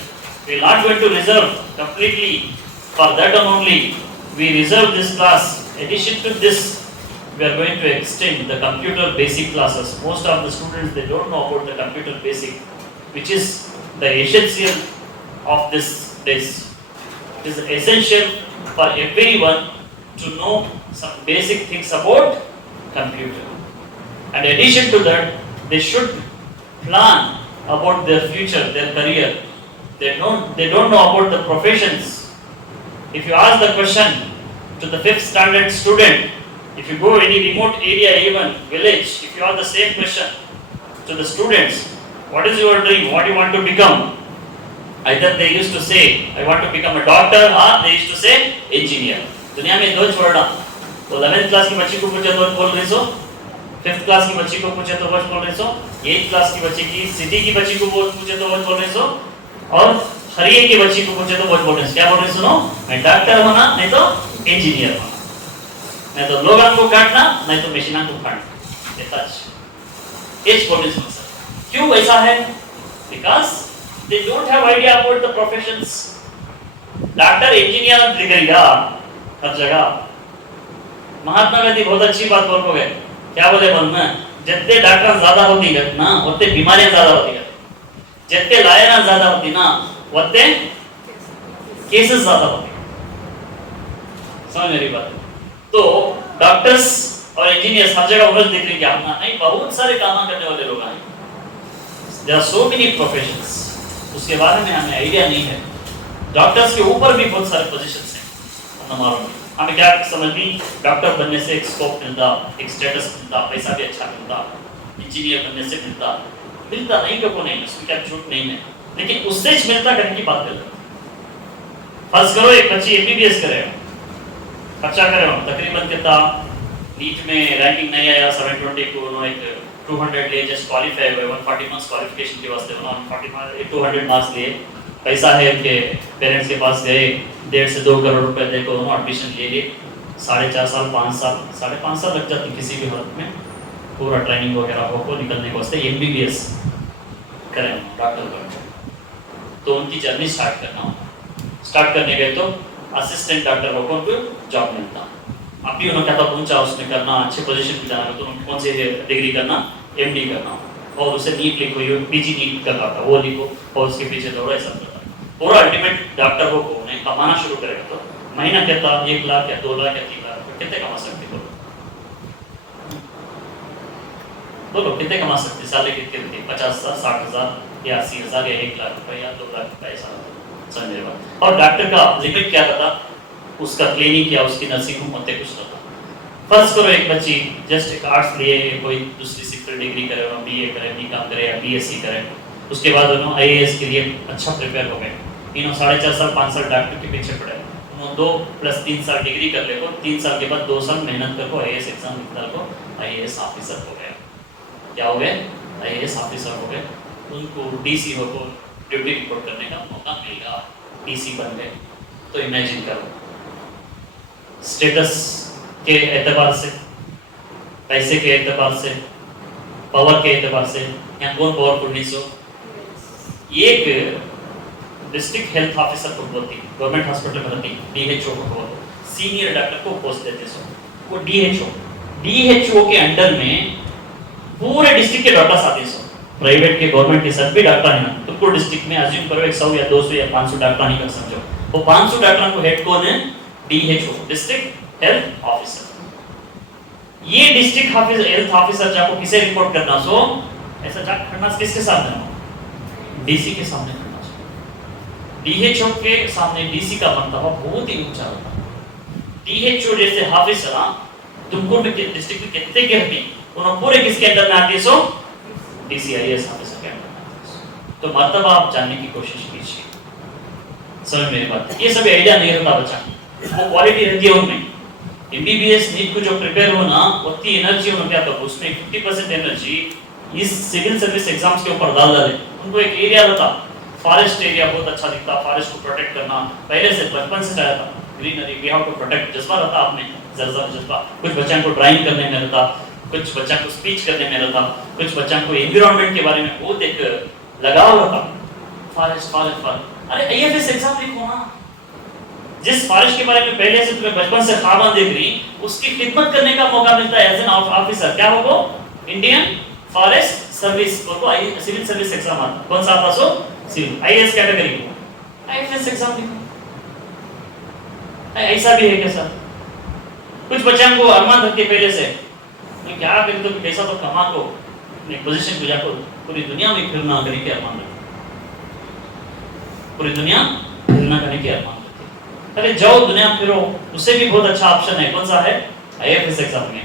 we are not going to reserve completely for that only. We reserve this class. In addition to this, we are going to extend the computer basic classes. Most of the students, they don't know about the computer basic, which is the essential of this days. It is essential for everyone to know some basic things about computer. And in addition to that, they should plan about their future, their career. They don't know about the professions. If you ask the question to the 5th standard student, if you go any remote area, even village, if you ask the same question to the students, what is your dream? What do you want to become? Either they used to say, I want to become a doctor, or they used to say engineer. दुनिया में दो छोड़ा. तो 11th class की बच्ची को पूछे तो बोल रही सो, 5th क्लास की बच्ची को पूछे तो बोल रही सो, 8th क्लास की बच्ची की सिटी की बच्ची को पूछे तो बोल रही सो, और हरिये की बच्ची को पूछे तो बोल रही सो. क्या बोल रही सुनो? मैं डॉक्टर होना, नहीं तो इंजीनियर होना, नहीं तो लोगों को काटना, नहीं तो मशीनों को काटना. ये सच. एज बोल रही सुनो सर. क्यों ऐसा है? Because they don't have idea about the professions. Doctor engineer लिखेगा हर जगह. महात्मा गांधी बहुत अच्छी बात बोल गए. क्या बोले बोलना? जितने डॉक्टर ज्यादा होती है ना, उतने बीमारियां ज्यादा होती है. जितने लायना ज्यादा होती ना, उतने केसेस ज्यादा होते. समझ मेरी बात? तो डॉक्टर्स और इंजीनियर्स हर जगह उम्र दिख रही क्या? नहीं, बहुत सारे काम करने वाले लोग हैं. There are so many professions. उसके बारे में हमें आइडिया नहीं है. डॉक्टर्स के ऊपर भी बहुत सारे पोजीशंस हैं हमारे में. हमें क्या समझनी? डॉक्टर बनने से एक स्कोप मिलता, एक स्टेटस मिलता, पैसा भी अच्छा मिलता. इंजीनियर बनने से मिलता नहीं को नहीं, उसमें क्या झूठ नहीं है, लेकिन उससे मिलता करने की बात करते. फर्ज करो एक बच्ची एमबीबीएस करेगा, खर्चा करेगा तकरीबन कितना. नीट में रैंकिंग नहीं आया 720 को, नो एक 200 लिए, जस्ट क्वालिफाई हुए 140 मार्क्स क्वालिफिकेशन के वास्ते, उन्होंने 200 मार्क्स लिए. पैसा है उनके पेरेंट्स के पास, गए 1.5 से 2 करोड़ रुपए देखो, उन्होंने एडमिशन ले लिए. 4.5 साल 5 साल 5.5 साल लग जाते किसी भी हालत में पूरा ट्रेनिंग वगैरह हो निकलने के वास्ते. एमबीबीएस करें डॉक्टर बन, तो उनकी जर्नी स्टार्ट करने गए तो असिस्टेंट डॉक्टर होकर उनको जॉब मिलता. अभी उन्होंने क्या था पूछा उसमें करना, अच्छे पोजीशन पे जाना, तो उन्होंने कौन सी डिग्री करना? एमडी करना. और उसे नीट लिखो, ये पीजी नीट कर रहा था, वो लिखो और उसके पीछे दौड़ा. ऐसा करता पूरा अल्टीमेट डॉक्टर हो उन्हें कमाना शुरू करेगा तो महीना कहता 1 लाख या 2 लाख या 3 लाख कितने कमा सकते हो? बोलो कितने कमा सकते? साल कितने होती? 50,000, 60,000 या 80,000 या 1 लाख रुपए या 2 लाख रुपए ऐसा समझेगा. और डॉक्टर का लिमिट क्या रहता? उसका क्लिनिक या उसकी नर्सिंग होम होते कुछ रहता. फर्स्ट करो एक बच्ची जस्ट एक आर्ट्स लिए, कोई दूसरी सिक्योर डिग्री करे, बीए करे, बीकॉम करे या बीएससी करे, उसके बाद उन्होंने आईएएस के लिए अच्छा प्रिपेयर हो गए. 4.5 साल 5 साल डॉक्टर के पीछे पड़े, उन्होंने 2 + 3 साल डिग्री कर ले को, 3 साल के बाद 2 साल मेहनत कर को आईएएस एग्जाम निकाल को आईएएस ऑफिसर हो गए. क्या हो गए? आईएएस ऑफिसर हो गए. उनको डीसी हो को ड्यूटी रिपोर्ट करने का मौका मिलेगा, डीसी बन गए. तो इमेजिन करो स्टेटस के एतबार से, पैसे के एतबार से, पावर के एतबार से यहाँ कौन पावरफुल नहीं सो? एक डिस्ट्रिक्ट हेल्थ ऑफिसर को बोलती, गवर्नमेंट हॉस्पिटल में रहती, डीएचओ को बोलते, सीनियर डॉक्टर को पोस्ट देते सो, वो डीएचओ के अंडर में पूरे डिस्ट्रिक्ट के डॉक्टर्स आते सो. प्राइवेट के गवर्नमेंट के सभी डॉक्टर हैं ना, तो पूरे डिस्ट्रिक्ट में अज्यूम करो 100 या 200 या 500 डॉक्टर नहीं कर समझो, वो 500 डॉक्टरों को हेड कौन है? DHO, district health officer. ये डिस्ट्रिक्ट हेल्थ ऑफिसर जाको किसे रिपोर्ट करना सो? ऐसा जा करना किसके सामने? डीसी के सामने करना सो. डीएचओ के सामने डीसी का मर्तबा बहुत ही ऊंचा होता है. डीएचओ जैसे ऑफिसर तुमको डिस्ट्रिक्ट में कितने के रहते हैं, उन्होंने पूरे किसके अंदर में आते सो? डीसीआईएस ऑफिसर के अंदर में आते सो. तो मर्तबा आप जानने की कोशिश कीजिए. समझ मेरी बात? ये सब आइडिया नहीं रहता बच्चा, वो क्वालिटी रहती है उनमें. एमबीबीएस नीट को जो प्रिपेयर होना उतनी एनर्जी उन्होंने क्या था, उसमें 50% एनर्जी इस सिविल सर्विस एग्जाम्स के ऊपर डाल डाले. उनको एक एरिया रहता फॉरेस्ट एरिया बहुत अच्छा दिखता, फॉरेस्ट को प्रोटेक्ट करना पहले से बचपन से चाहता, greenery we have to protect, जज्बा रहता आप में, जज्बा। कुछ बच्चों को ड्राइंग करने में रहता, कुछ बच्चों को स्पीच करने में रहता, कुछ बच्चों को एनवायरनमेंट के बारे में बहुत एक लगाव रहता। फॉरेस्ट अरे आईएफएस एग्जाम लिखो ना, जिस फॉरेस्ट के बारे में पहले से तुम्हें बचपन से ख्वाब देख रही, उसकी खिदमत करने का मौका मिलता है एज एन ऑफिसर। क्या होगा? इंडियन फॉरेस्ट सर्विस को सिविल सर्विस एग्जाम आता। कौन सा आता? सो सिविल आईएएस कैटेगरी को आईएफएस एग्जाम लिखो। ऐसा भी है क्या सर? कुछ बच्चों को अरमान रखते पहले से, मैं क्या करूं तो पैसा तो कमा को अपने पोजीशन को जाकर पूरी दुनिया में फिरना करने के अरमान रखते, पूरी दुनिया फिरना करने के अरमान रखते। अरे जाओ दुनिया फिरो, उससे भी बहुत अच्छा ऑप्शन है। कौन सा है? आईएफएस एग्जाम में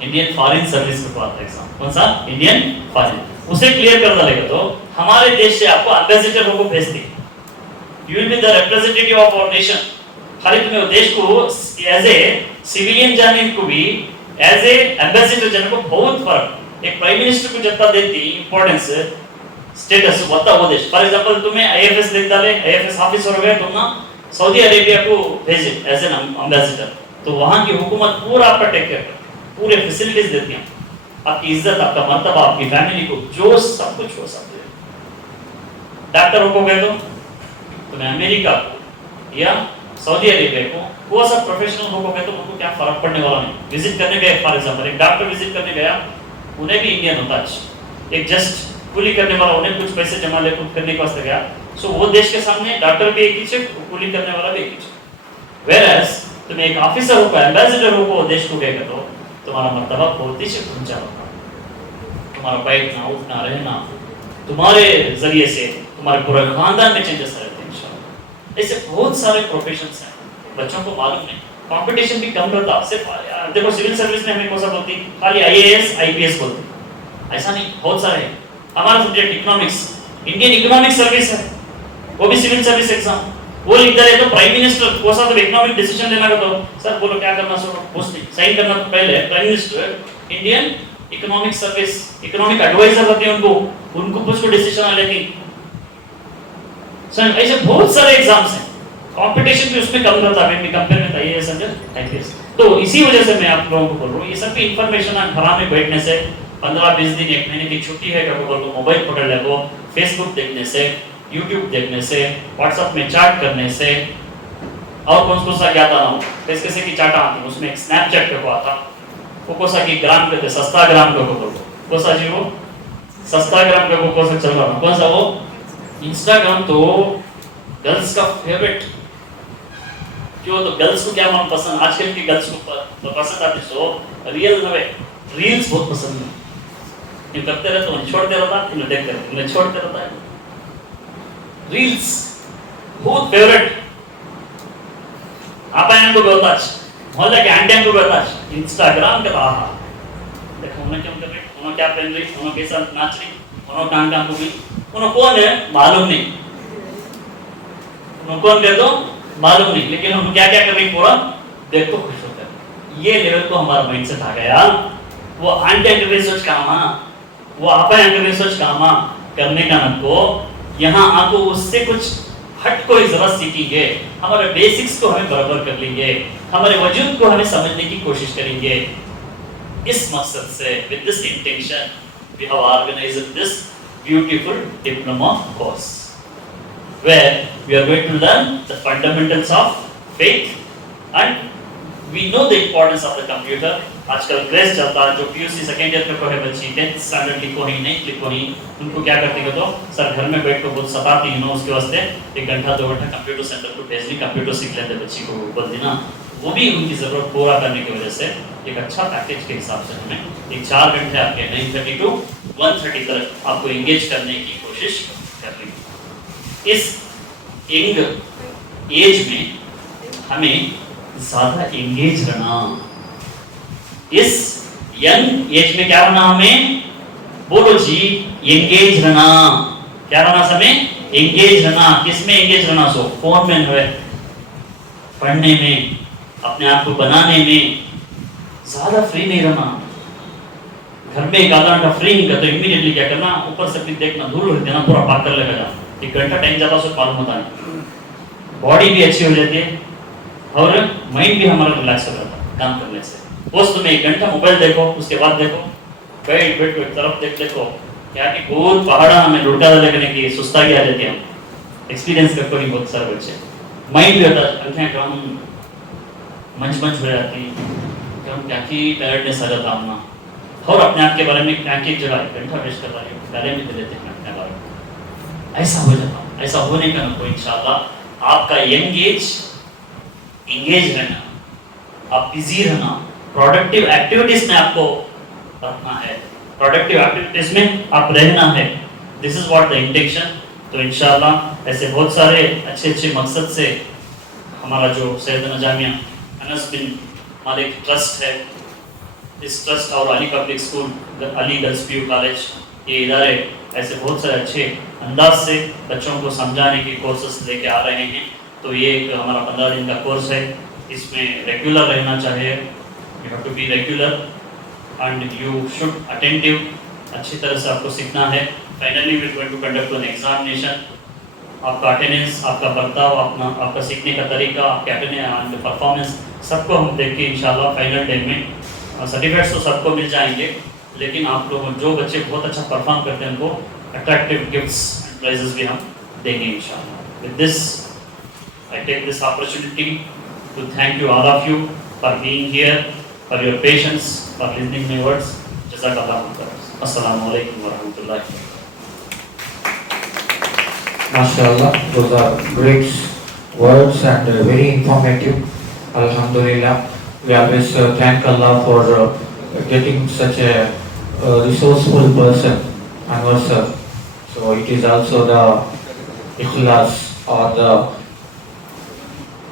इंडियन फॉरेन सर्विस को आता है एग्जाम। कौन सा? Indian foreign. उसे क्लियर कर डालेगा तो हमारे देश से आपको एम्बेसडर को भेजते, you will be the representative of our nation. खाली तुम्हें देश को एज ए सिविलियन जाने को भी एज ए एम्बेसडर जाने को बहुत फर्क। एक प्राइम मिनिस्टर को जितना देती इंपॉर्टेंस स्टेटस होता वो देश। फॉर एग्जांपल तुम्हें आईएफएस लिख डाले, आईएफएस ऑफिसर हो गए, तुम ना सऊदी अरेबिया को भेजे एज एन एम्बेसडर, तो वहां की हुकूमत पूरा आपका टेक केयर करती, पूरे फैसिलिटीज देती है, आपकी इज्जत, आपका मर्तबा, आपकी फैमिली को जो सब कुछ हो सकते हैं। डॉक्टर हो गए तो तुम्हें अमेरिका को या सऊदी अरेबिया को वो सब प्रोफेशनल हो गए तो उनको क्या फर्क पड़ने वाला नहीं। विजिट करने गए, फॉर एग्जांपल एक डॉक्टर विजिट करने गया, उन्हें भी इंडियन होता है, एक जस्ट कुली करने वाला उन्हें कुछ पैसे जमा ले कुछ करने के वास्ते गया, सो वो देश के सामने डॉक्टर भी एक ही चेक, कुली करने वाला भी एक ही चेक। वेयरएज तुम एक ऑफिसर हो, एम्बेसडर हो देश को गए तो तुम्हारा मर्तबा बहुत ही ऊंचा होगा, तुम्हारा बैठना उठना रहना, तुम्हारे जरिए से तुम्हारे पूरे खानदान में चेंजेस रहते हैं इंशाल्लाह। ऐसे बहुत सारे प्रोफेशंस हैं, बच्चों को मालूम नहीं, कंपटीशन भी कम रहता। सिर्फ देखो सिविल सर्विस में हमें कौन सा बोलती, खाली आईएएस आईपीएस बोलती, ऐसा नहीं, बहुत सारे हैं। हमारा subject economics, Indian economic service है, वो भी सिविल सर्विस एग्जाम। वो लिख दे तो प्राइम मिनिस्टर को सा तो इकोनॉमिक डिसीजन लेना का तो सर बोलो क्या करना, सो पूछते साइन करना तो पहले prime minister Indian economic service, economic adviser रहते हैं उनको पूछ को डिसीजन लेती। सर ऐसे बहुत सारे एग्जाम्स हैं, कंपटीशन भी उसमें कम रहता है, कंपेयर में आईएएस सब्जेक्ट आईपीएस। तो इसी वजह से मैं आप लोगों को बोल रहा हूँ, ये सब भी इंफॉर्मेशन आप घर में बैठने से 15-20 दिन, एक महीने की छुट्टी है, कभी बोलो मोबाइल पकड़ ले, वो फेसबुक देखने से, यूट्यूब देखने से, व्हाट्सएप में चैट करने से, और कौन सा क्या था ना, कैसे की चाटा आती, उसमें एक स्नैपचैट पे को आता, वो कौन सा की ग्राम पे थे, सस्ता ग्राम पे को बोलो, कौन सा जी वो सस्ता ग्राम पे को कौन सा चल रहा है, कौन सा वो इंस्टाग्राम तो गर्ल्स का फेवरेट। क्यों? तो गर्ल्स को क्या मन पसंद, आजकल की गर्ल्स को पसंद आती सो रियल नवे रील्स बहुत पसंद है। ये करते रहते हैं, छोड़ते रहता है, इन्हें देखते रहते हैं, इन्हें छोड़ते रहता है। रील्स बहुत फेवरेट। आप आए को बहुत अच्छा, मोहल्ले के आंटियां को बहुत अच्छा, इंस्टाग्राम के रहा देखो उन्हें क्या कर रही, उन्हें क्या पहन रही, उन्हें कैसा नाच रही, उन्हें कान को भी, उन्हें कौन है मालूम नहीं, उन्हें कौन कर दो मालूम नहीं, लेकिन हम क्या क्या कर रही पूरा देख तो खुश होते हैं। ये लेवल को हमारा माइंडसेट आ गया। वो आंटी रिसर्च कामा, वो आपा रिसर्च कामा करने का नको, यहाँ आपको उससे कुछ हट कोई जरूरत सीखेंगे, हमारे बेसिक्स को हमें बराबर कर लेंगे, हमारे वजूद को हमें समझने की कोशिश करेंगे। इस मकसद से with this intention we have organised this beautiful diploma course where we are going to learn the fundamentals of faith and we know the importance of the computer. आजकल क्रेज चलता है, जो पीयूसी सेकेंड ईयर में कोई बच्ची 10th standard लिखो ही नहीं लिखो ही, उनको क्या करती है तो सर घर में बैठ कर बहुत सताती है ना, उसके वास्ते 1 घंटा 2 घंटा कंप्यूटर सेंटर को भेज दी, कंप्यूटर सीख लेते बच्ची को बोल दी ना। वो भी उनकी ज़रूरत पूरा करने की वजह से एक अच्छा पैकेज के हिसाब से हमें एक 4 घंटे आपके 9:30 to 1:30 तक आपको एंगेज करने की कोशिश कर रही है। इस यंग एज में हमें ज़्यादा एंगेज रहना, इस यंग एज में क्या रहना हमें, बोलो जी एंगेज रहना, क्या रहना हमें एंगेज रहना। किस में एंगेज रहना? सो फोन में है, पढ़ने में, अपने आप को बनाने में, ज्यादा फ्री नहीं रहना। घर में एक आधा घंटा फ्री नहीं करते, इमीडिएटली क्या करना, ऊपर से फिर देखना धूल उड़ देना, पूरा पाक कर लेगा। एक घंटा टाइम ज़्यादा उसको मालूम होता नहीं, बॉडी भी अच्छी हो जाती है और माइंड भी हमारा रिलैक्स हो जाता है काम करने से। बस तुम्हें एक घंटा मोबाइल देखो, उसके बाद देखो बैठ बैठ एक तरफ देखो क्या कि बहुत पहाड़ा में लुढ़का देखने की सुस्ता आ जाती है। हम एक्सपीरियंस करते हैं बहुत सारे बच्चे, माइंड भी होता है, आंखें कम मंच मंच हो जाती कम, क्या कि टायर्डनेस आ जाता हमना, और अपने आप के बारे में क्या कि जगह एक घंटा वेस्ट कर रहा है, पहले में दे देते हैं अपने बारे में। ऐसा हो जाता, ऐसा होने का ना कोई इंशाल्लाह आपका यंग एज इंगेज रहना, आप बिजी रहना, प्रोडक्टिव एक्टिविटीज में आपको रखना है, प्रोडक्टिव एक्टिविटीज में आप रहना है। This is what the intention. तो इंशाल्लाह ऐसे बहुत सारे अच्छे अच्छे मकसद से हमारा जो सैयदना जामिया अनस बिन मालिक ट्रस्ट है, इस ट्रस्ट और Ali public school, Ali girls PU college, ये इदारे ऐसे बहुत सारे अच्छे अंदाज से बच्चों को समझाने के कोर्सेस लेके आ रहे हैं। तो ये एक हमारा 15 दिन का कोर्स है, इसमें रेगुलर रहना चाहिए, you have to be regular and you should attentive, अच्छी तरह से आपको सीखना है। Finally we are going to conduct an examination, आपका अटेंडेंस, आपका बर्ताव, आपका सीखने का तरीका, आपके अटेंडेंस एंड परफॉर्मेंस सबको हम देख के इंशाल्लाह फाइनल डे में सर्टिफिकेट्स तो सबको मिल जाएंगे, लेकिन आप लोग जो बच्चे बहुत अच्छा परफॉर्म करते हैं उनको अट्रैक्टिव गिफ्ट्स एंड प्राइजेस भी हम देंगे इंशाल्लाह। With this I take this opportunity to thank you all of you for being here, for your patience, for listening my words. Jazakallah khair. Assalamu alaikum wa rahmatullahi. MashaAllah, those are great words and very informative. Alhamdulillah, we always thank Allah for getting such a resourceful person, Anwar sir. So it is also the ikhlas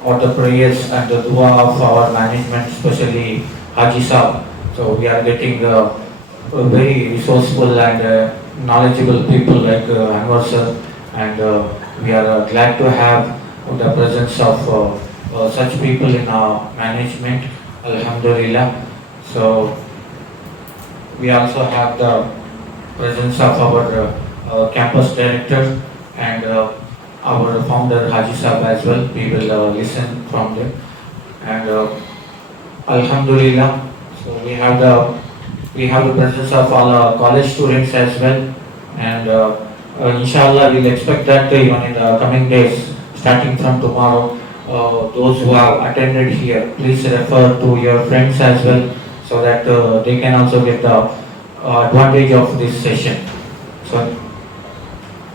or the prayers and the dua of our management, especially Haji Saab. So we are getting very resourceful and knowledgeable people like Anwar sir, and we are glad to have the presence of such people in our management. Alhamdulillah. So we also have the presence of our campus director and our founder Haji Saab as well. We will listen from them, and Alhamdulillah. So we have the presence of all our college students as well, and inshallah we'll expect that even in the coming days, starting from tomorrow, those who have attended here, please refer to your friends as well, so that they can also get the advantage of this session. So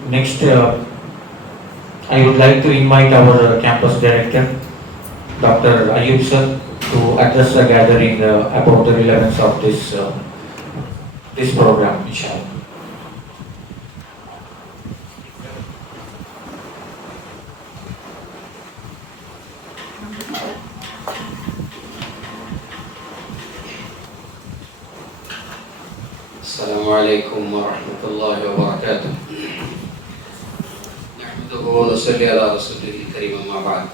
next. I would like to invite our campus director, Dr. Ayub sir, to address the gathering about the relevance of this program, inshallah. Assalamu alaikum wa rahmatullahi wa barakatuh. ونصلي على رسوله الكريم أما بعد.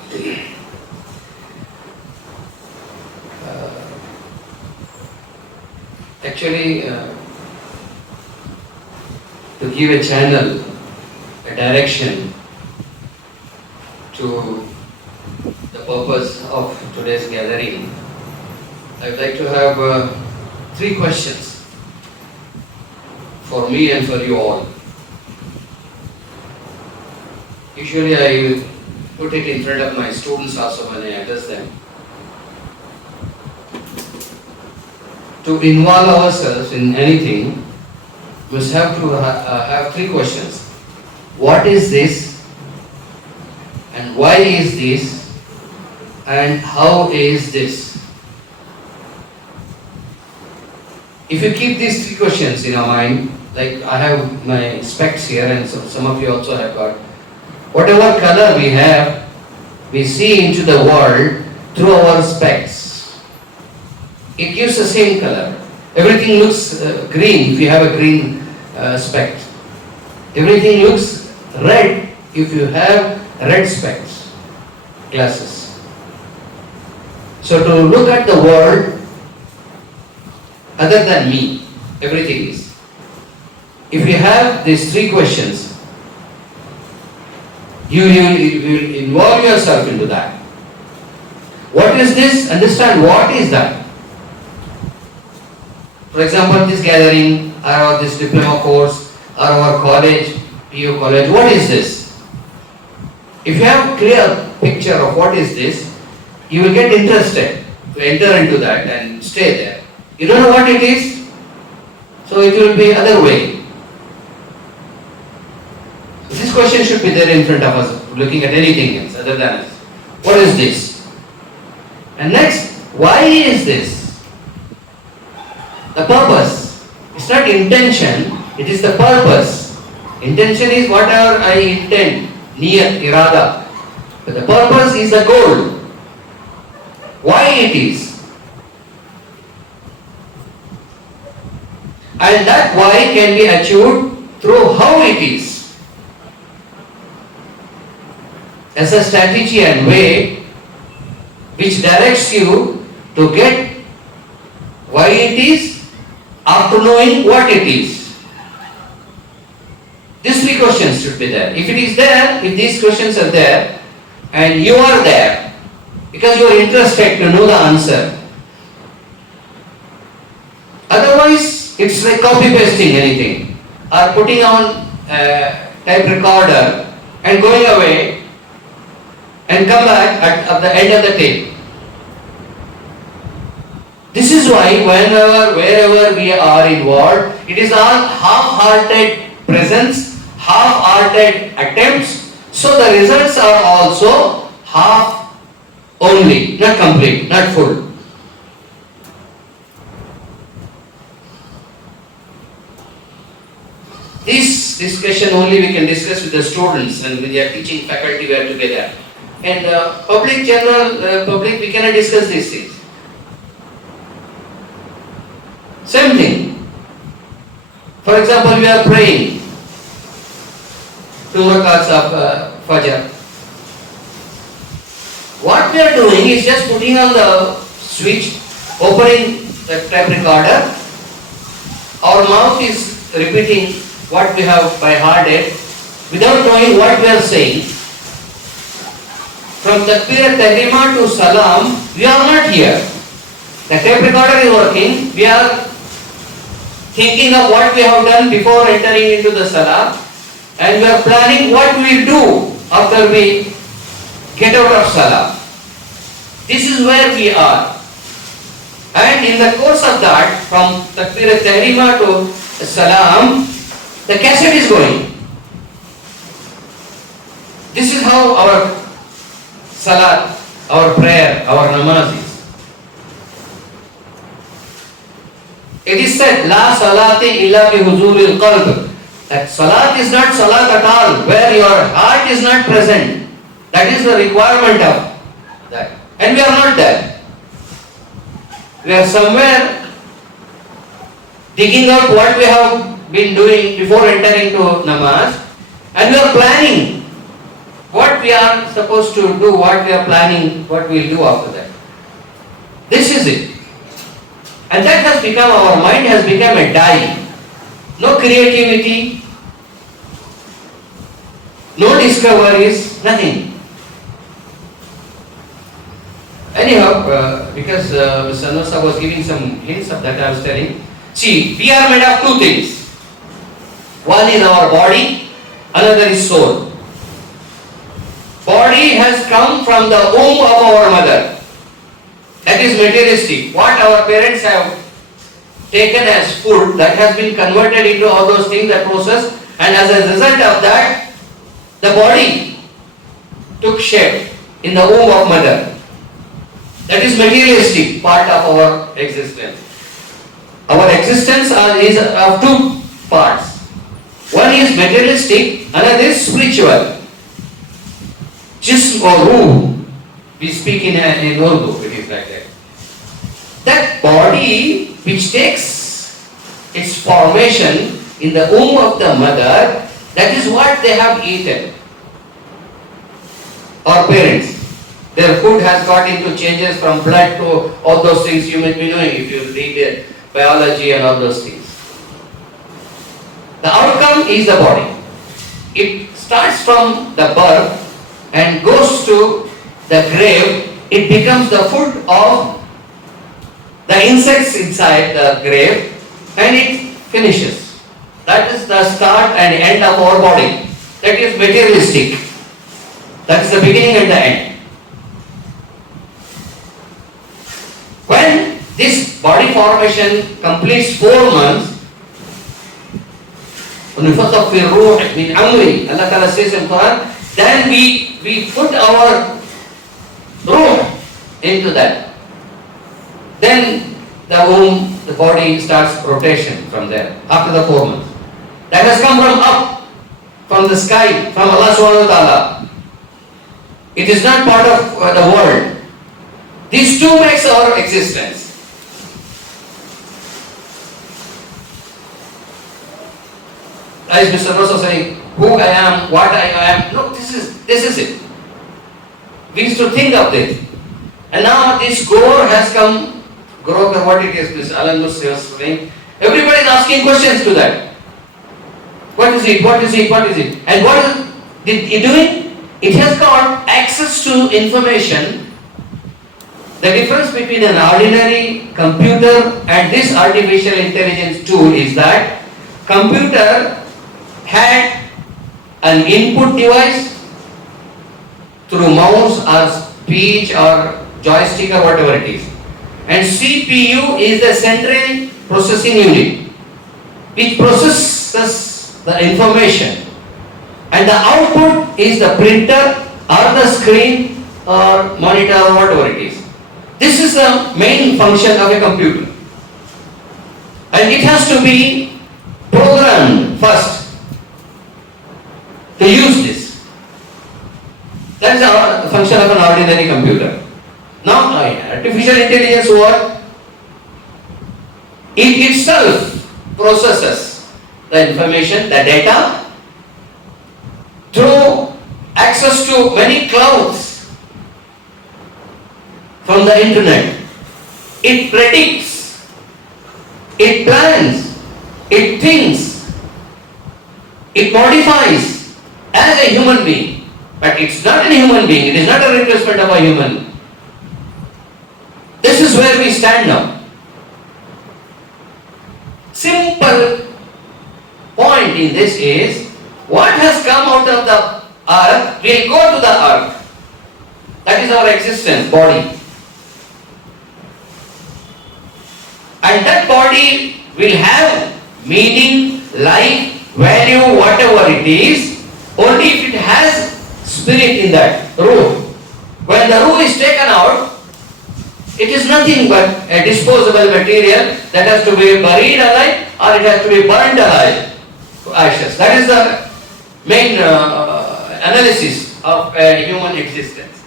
Actually, to give a channel, a direction to the purpose of today's gathering, I would like to have 3 questions for me and for you all. Usually I put it in front of my students also when I address them. To involve ourselves in anything, we must have to have 3 questions. What is this? And why is this? And how is this? If you keep these 3 questions in our mind, like I have my specs here and some of you also have got, whatever color we have, we see into the world through our specs. It gives the same color. Everything looks green if you have a green spec. Everything looks red if you have red specs, glasses. So to look at the world other than me, Everything is. If you have these three questions, you will involve yourself into that. What is this? Understand what is that. For example, this gathering or this diploma course or our college, PU college, what is this? If you have a clear picture of what is this, you will get interested to enter into that and stay there. You don't know what it is, so it will be other way. This question should be there in front of us, looking at anything else other than us. What is this? And next, why is this? The purpose. It's not intention, it is the purpose. Intention is whatever I intend, niyat, irada. But the purpose is the goal. Why it is? And that why can be achieved through how it is. As a strategy and way which directs you to get why it is after knowing what it is. These three questions should be there. If it is there, if these questions are there, and you are there, because you are interested to know the answer. Otherwise, it's like copy pasting anything, or putting on a type recorder and going away and come back at the end of the tape. This is why wherever we are involved, it is all half-hearted presence, half-hearted attempts, so the results are also half only, not complete, not full. This discussion only we can discuss with the students and with their teaching faculty we are together. And public we cannot discuss these things. Same thing. For example, we are praying 2 rakats of Fajr. What we are doing is just putting on the switch, opening the tape recorder. Our mouth is repeating what we have by hearted without knowing what we are saying. From Takbir Tahrima to Salam, we are not here. The tape recorder is working. We are thinking of what we have done before entering into the Salah, and we are planning what we will do after we get out of Salah. This is where we are. And in the course of that, from Takbir Tahrima to Salam, the cassette is going. This is how our Salat, our prayer, our namaz is. It is said, La salati illa bi huzuril qalb. That salat is not salat at all, where your heart is not present. That is the requirement of that. And we are not there. We are somewhere digging out what we have been doing before entering to namaz, and we are planning what we are supposed to do, what we are planning, what we will do after that. This is it. And that has become, our mind has become a die. No creativity, no discoveries, nothing. Anyhow, because Mr. Nosa was giving some hints of that, I was telling. See, we are made of two things. One is our body, another is soul. Body has come from the womb of our mother. That is materialistic. What our parents have taken as food, that has been converted into all those things, that process, and as a result of that, the body took shape in the womb of mother. That is materialistic part of our existence. Our existence is of two parts. One is materialistic, another is spiritual. Jism or ruh, we speak in Urdu, it is like that. That body which takes its formation in the womb of the mother, that is what they have eaten. Our parents, their food has got into changes from blood to all those things you may be knowing if you read biology and all those things. system is the body. It starts from the birth and goes to the grave. It becomes the food of the insects inside the grave, and it finishes. That is the start and end of our body. That is materialistic. That is the beginning and the end. When this body formation completes 4 months, وَنُفَخَ فِي الرُّوحِ مِنْ أَمْرِهِ, Allah Ta'ala says in Quran, then we put our ruh into that. Then the womb, the body starts rotation from there, after the 4 months. That has come from up, from the sky, from Allah Subhanahu wa Ta'ala. It is not part of the world. These two makes our existence. As Mr. Ross was saying, who I am, what I am. No, this is it. We used to think of it. And now this gore has come, gore, what it is, Mr. Alan was saying. Everybody is asking questions to that. What is it? What is it? What is it? And what is it doing? It has got access to information. The difference between an ordinary computer and this artificial intelligence tool is that computer had an input device through mouse or speech or joystick or whatever it is. And CPU is the central processing unit which processes the information. And the output is the printer or the screen or monitor or whatever it is. This is the main function of a computer. And it has to be programmed first to use this. That is the function of an ordinary computer. Now, artificial intelligence what? It itself processes the information, the data, through access to many clouds from the internet. It predicts, it plans, it thinks, it modifies as a human being. But it's not a human being, it is not a replacement of a human. This is where we stand now. Simple point in this is, what has come out of the earth will go to the earth. That is our existence, body. And that body will have meaning, life, value, whatever it is, only if it has spirit in that ruh. When the ruh is taken out, it is nothing but a disposable material that has to be buried alive or it has to be burned alive to ashes. That is the main analysis of human existence.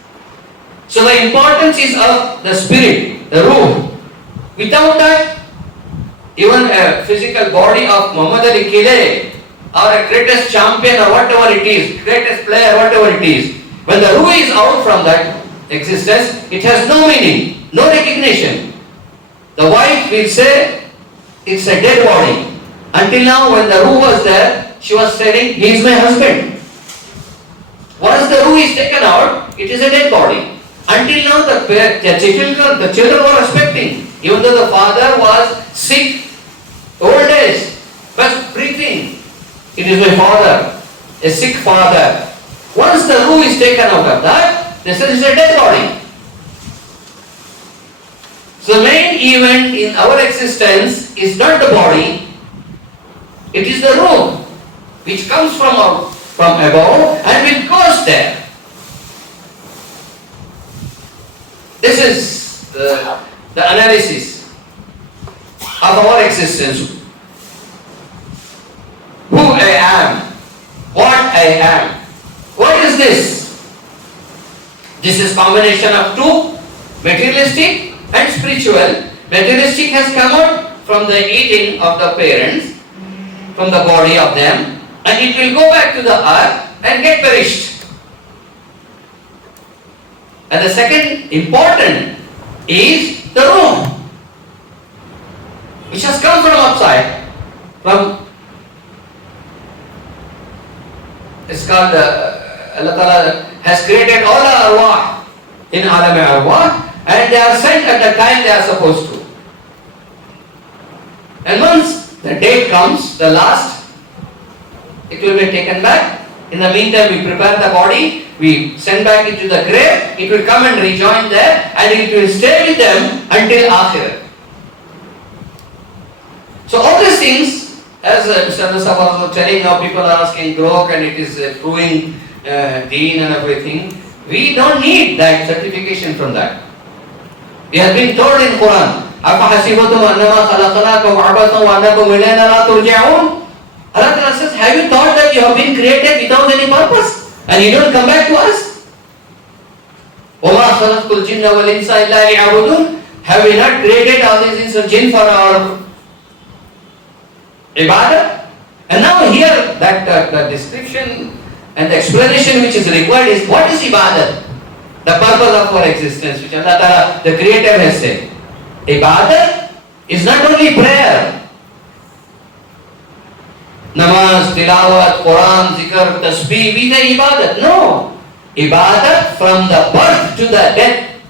So the importance is of the spirit, the ruh. Without that, even a physical body of Muhammad Ali Kile or a greatest champion or whatever it is, greatest player, whatever it is, when the ruh is out from that existence, it has no meaning, no recognition. The wife will say, it's a dead body. Until now, when the ruh was there, she was saying, he is my husband. Once the ruh is taken out, it is a dead body. Until now, the children were expecting, even though the father was sick, old age, but breathing. It is my father, a sick father. Once the ruh is taken out of that, they said it's a dead body. So the main event in our existence is not the body, it is the ruh, which comes from above and which goes there. This is the analysis of our existence. Who I am, what I am. What is this? This is combination of two, materialistic and spiritual. Materialistic has come out from the eating of the parents, from the body of them, and it will go back to the earth and get perished. And the second important is the ruh, which has come from outside, from It's called Allah Ta'ala has created all the arwah in alam arwah, and they are sent at the time they are supposed to. And once the date comes, the last, it will be taken back. In the meantime, we prepare the body, we send back it to the grave, it will come and rejoin there, and it will stay with them until Akhirat. So all these things, as Mr. Nasab was telling, now people are asking grok and it is proving deen and everything. We don't need that certification from that. We have been told in Quran, أَفَحَسِبَتُمْ أَنَّمَا خَلَقْنَاكُمْ عَبَثًا وَأَنَّكُمْ إِلَيْنَا لَا تُرْجَعُونَ. Allah Ta'ala says, have you thought that you have been created without any purpose and you don't come back to us? وَمَا خَلَقْتُ الْجِنَّ وَالْإِنسَ إِلَّا لِيَعْبُدُونَ. Have we not created all these inns and jinn for our ibadah? And now here that the description and the explanation which is required is what is ibadah? The purpose of our existence, which Allah Ta'ala, the Creator, has said. Ibadah is not only prayer. Namaz, tilawat, Quran, zikr, tasbih, these are ibadat. No. Ibadat from the birth to the death.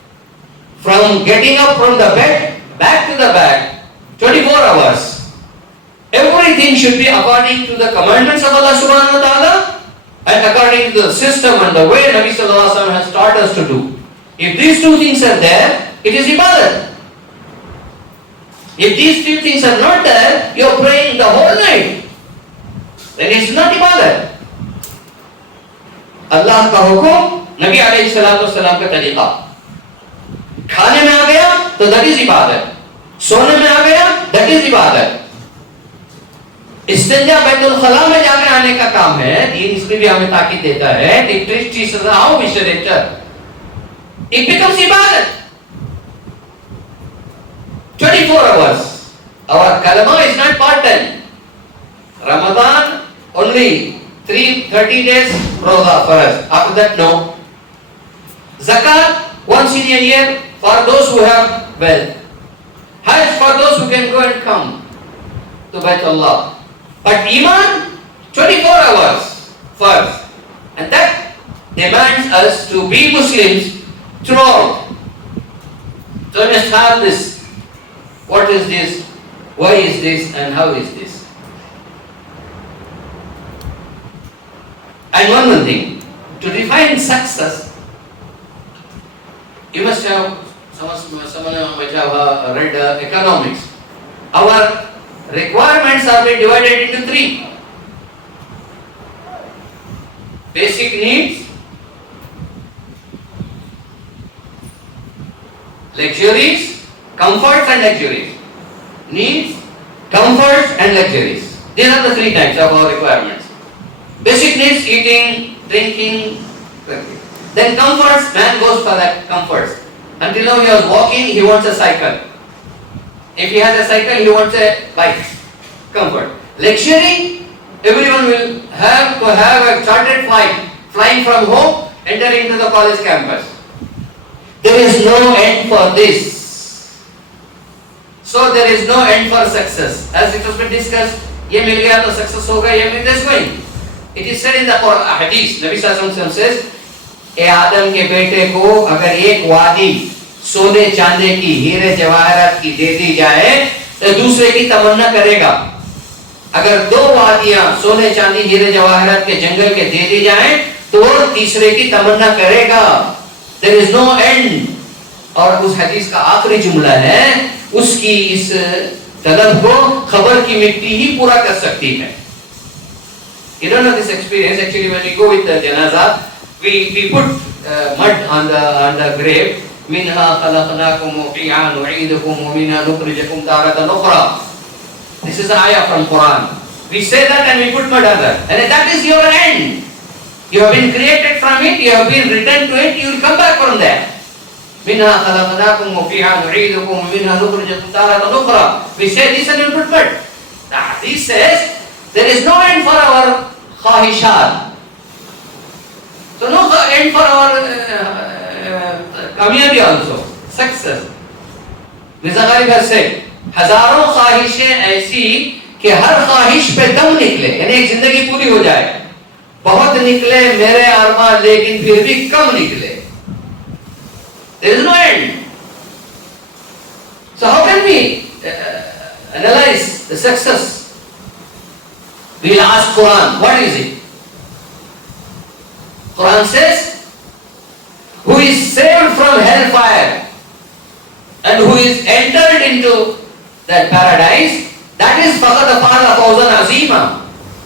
From getting up from the bed, back to the bed, 24 hours. Everything should be according to the commandments of Allah subhanahu wa ta'ala and according to the system and the way Nabi sallallahu alaihi wasallam has taught us to do. If these two things are there, it is ibadat. If these two things are not there, you are praying the whole night. Then it's not ibadat. Allah का हुक्म, नबी अलैहिस्सलाम का तरीका. खाने में आ गया तो that is इबादत. सोने में आ गया that is इबादत. इस्तिंजा बैतुल खला में जाके आने का काम है. दीन इसमें भी हमें ताकीद देता है. It teaches us how we should enter. It becomes ibadat. 24 hours. Our kalama is not part-time. Ramadan only 30 days roza for us. After that, no. Zakat once in a year for those who have wealth. Hajj for those who can go and come to Baitullah. But Iman, 24 hours first. And that demands us to be Muslims throughout. So we must have this. What is this? Why is this? And how is this? And one more thing. To define success, you must have, someone might have read economics. Our requirements are divided into 3. Basic needs, luxuries, comforts and luxuries. Needs, comforts and luxuries. These are the 3 types of our requirements. Basic needs, eating, drinking. Then comforts, man goes for that comforts. Until now he was walking, he wants a cycle. If he has a cycle, he wants a bike. Comfort. Luxury, everyone will have to have a chartered flight. Flying from home, entering into the college campus. There is no end for this. So there is no end for success. As it has been discussed, ye mil gaya to success hoga, ye mil is going. It is said in the hadith, Nabi Sallallahu Alaihi Wasallam says, ए आदम के बेटे को अगर एक वादी सोने चांदी की हीरे जवाहरात की दे दी जाए तो दूसरे की तमन्ना करेगा. अगर 2 वादियां सोने चांदी हीरे जवाहरात के जंगल के दे दी जाए तो तीसरे की तमन्ना करेगा. There is no end. और उस हदीस का आखिरी जुमला है, उसकी इस तलब को खबर की मिट्टी ही पूरा कर सकती है. You don't know this experience. Actually, when we go with the janaza, we put mud on the grave. Minha khalaqnakum wa fiha nu'idukum wa minha nukhrijukum taratan ukhra. This is an ayah from Quran. We say that and we put mud on that. And that is your end. You have been created from it, you have been returned to it, you will come back from there. Minha khalaqnakum wa fiha nu'idukum wa minha nukhrijukum taratan ukhra. We say this and we put mud. This says there is no end for our khahishat. So no end for our कामयाबी also, success. Mirza Ghalib has said, हजारों ख्वाहिशें ऐसी कि हर ख्वाहिश पे दम निकले, यानी एक जिंदगी पूरी हो जाए. बहुत निकले मेरे अरमान, लेकिन फिर भी कम निकले. There is no end. So how can we analyze the success? We'll ask Quran, what is it? Quran says, who is saved from hellfire and who is entered into that paradise, that is faqad faza fawzan azima.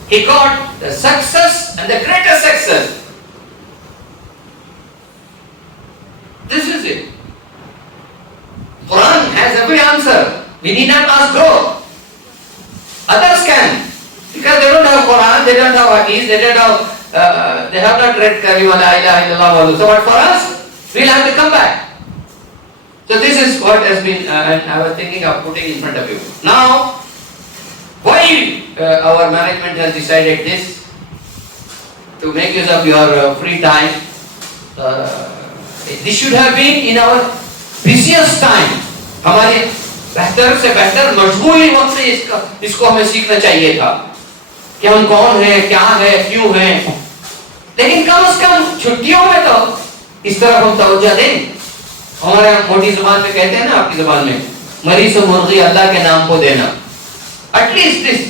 He got the success and the greatest success. This is it. Quran has every answer. We need not ask God. Others can, because they don't have Quran, they don't have Hadith, they don't have, they have not read Kalima la ilaha illallah. So what for us? We'll have to come back. So this is what has been, and I was thinking of putting in front of you. Now, why our management has decided this? To make use of your free time. This should have been in our busiest time. हमारे बेहतर से बेहतर मशगूल वक्त से इसको हमें सीखना चाहिए था कि हम कौन हैं, क्या है, क्यों हैं. लेकिन कम से कम छुट्टियों में तो इस तरफ हम तवज्जो दें. हमारे मोटी जुबान में कहते हैं ना, आपकी जुबान में, मरी से मुर्गी अल्लाह के नाम को देना. At least this.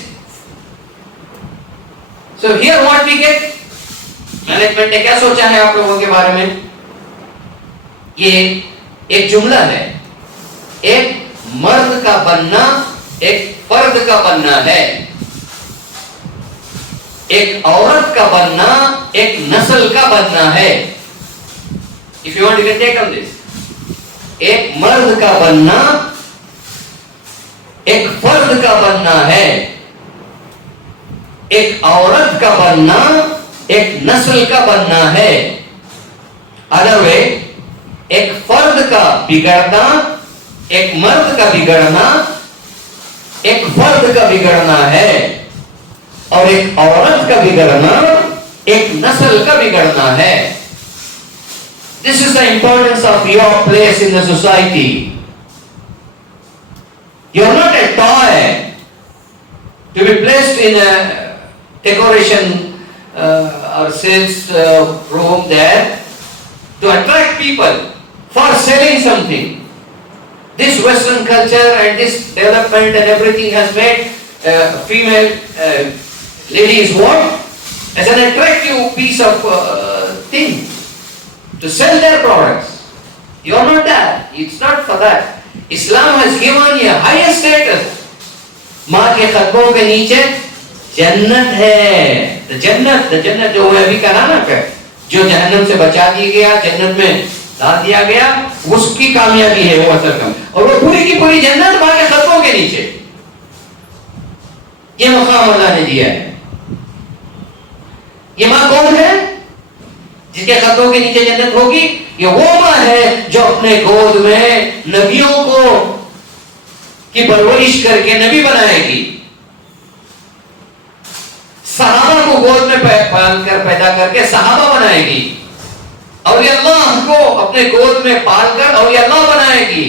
So here what we get, management ने क्या सोचा है आप लोगों के बारे में? ये एक जुमला है. एक मर्द का बनना एक फर्द का बनना है. एक औरत का बनना एक नस्ल का बनना है. If you want to take on this, एक मर्द का बनना एक फर्द का बनना है. एक औरत का बनना एक नस्ल का बनना है. अदर वे, एक फर्द का बिगड़ना, एक मर्द का बिगड़ना, एक फर्द का बिगड़ना है. और एक औरत का बिगड़ना एक नस्ल का बिगड़ना है. This is the importance of your place in the society. You are not a toy to be placed in a decoration or sales room there to attract people for selling something. This Western culture and this development and everything has made female ladies what? As an attractive piece of thing to sell their products. You are not that. It's not for that. Islam has given you a higher status. माँ के कदमों के नीचे जन्नत है. The जन्नत जो है अभी कहा ना, जो जहन्नम से बचा दिया गया, जन्नत में डाल दिया गया, उसकी कामयाबी है वो असल काम. और वो पूरी की पूरी जन्नत माँ के कदमों के नीचे. ये मकाम अल्लाह ने दिया है. ये माँ कौन है जिसके कदमों के नीचे जन्नत होगी? ये वो माँ है जो अपने गोद में नबियों को की परवरिश करके नबी बनाएगी. सहाबा को गोद में पाल कर पैदा करके सहाबा बनाएगी. और ये अल्लाह को अपने गोद में पाल कर और ये अल्लाह बनाएगी.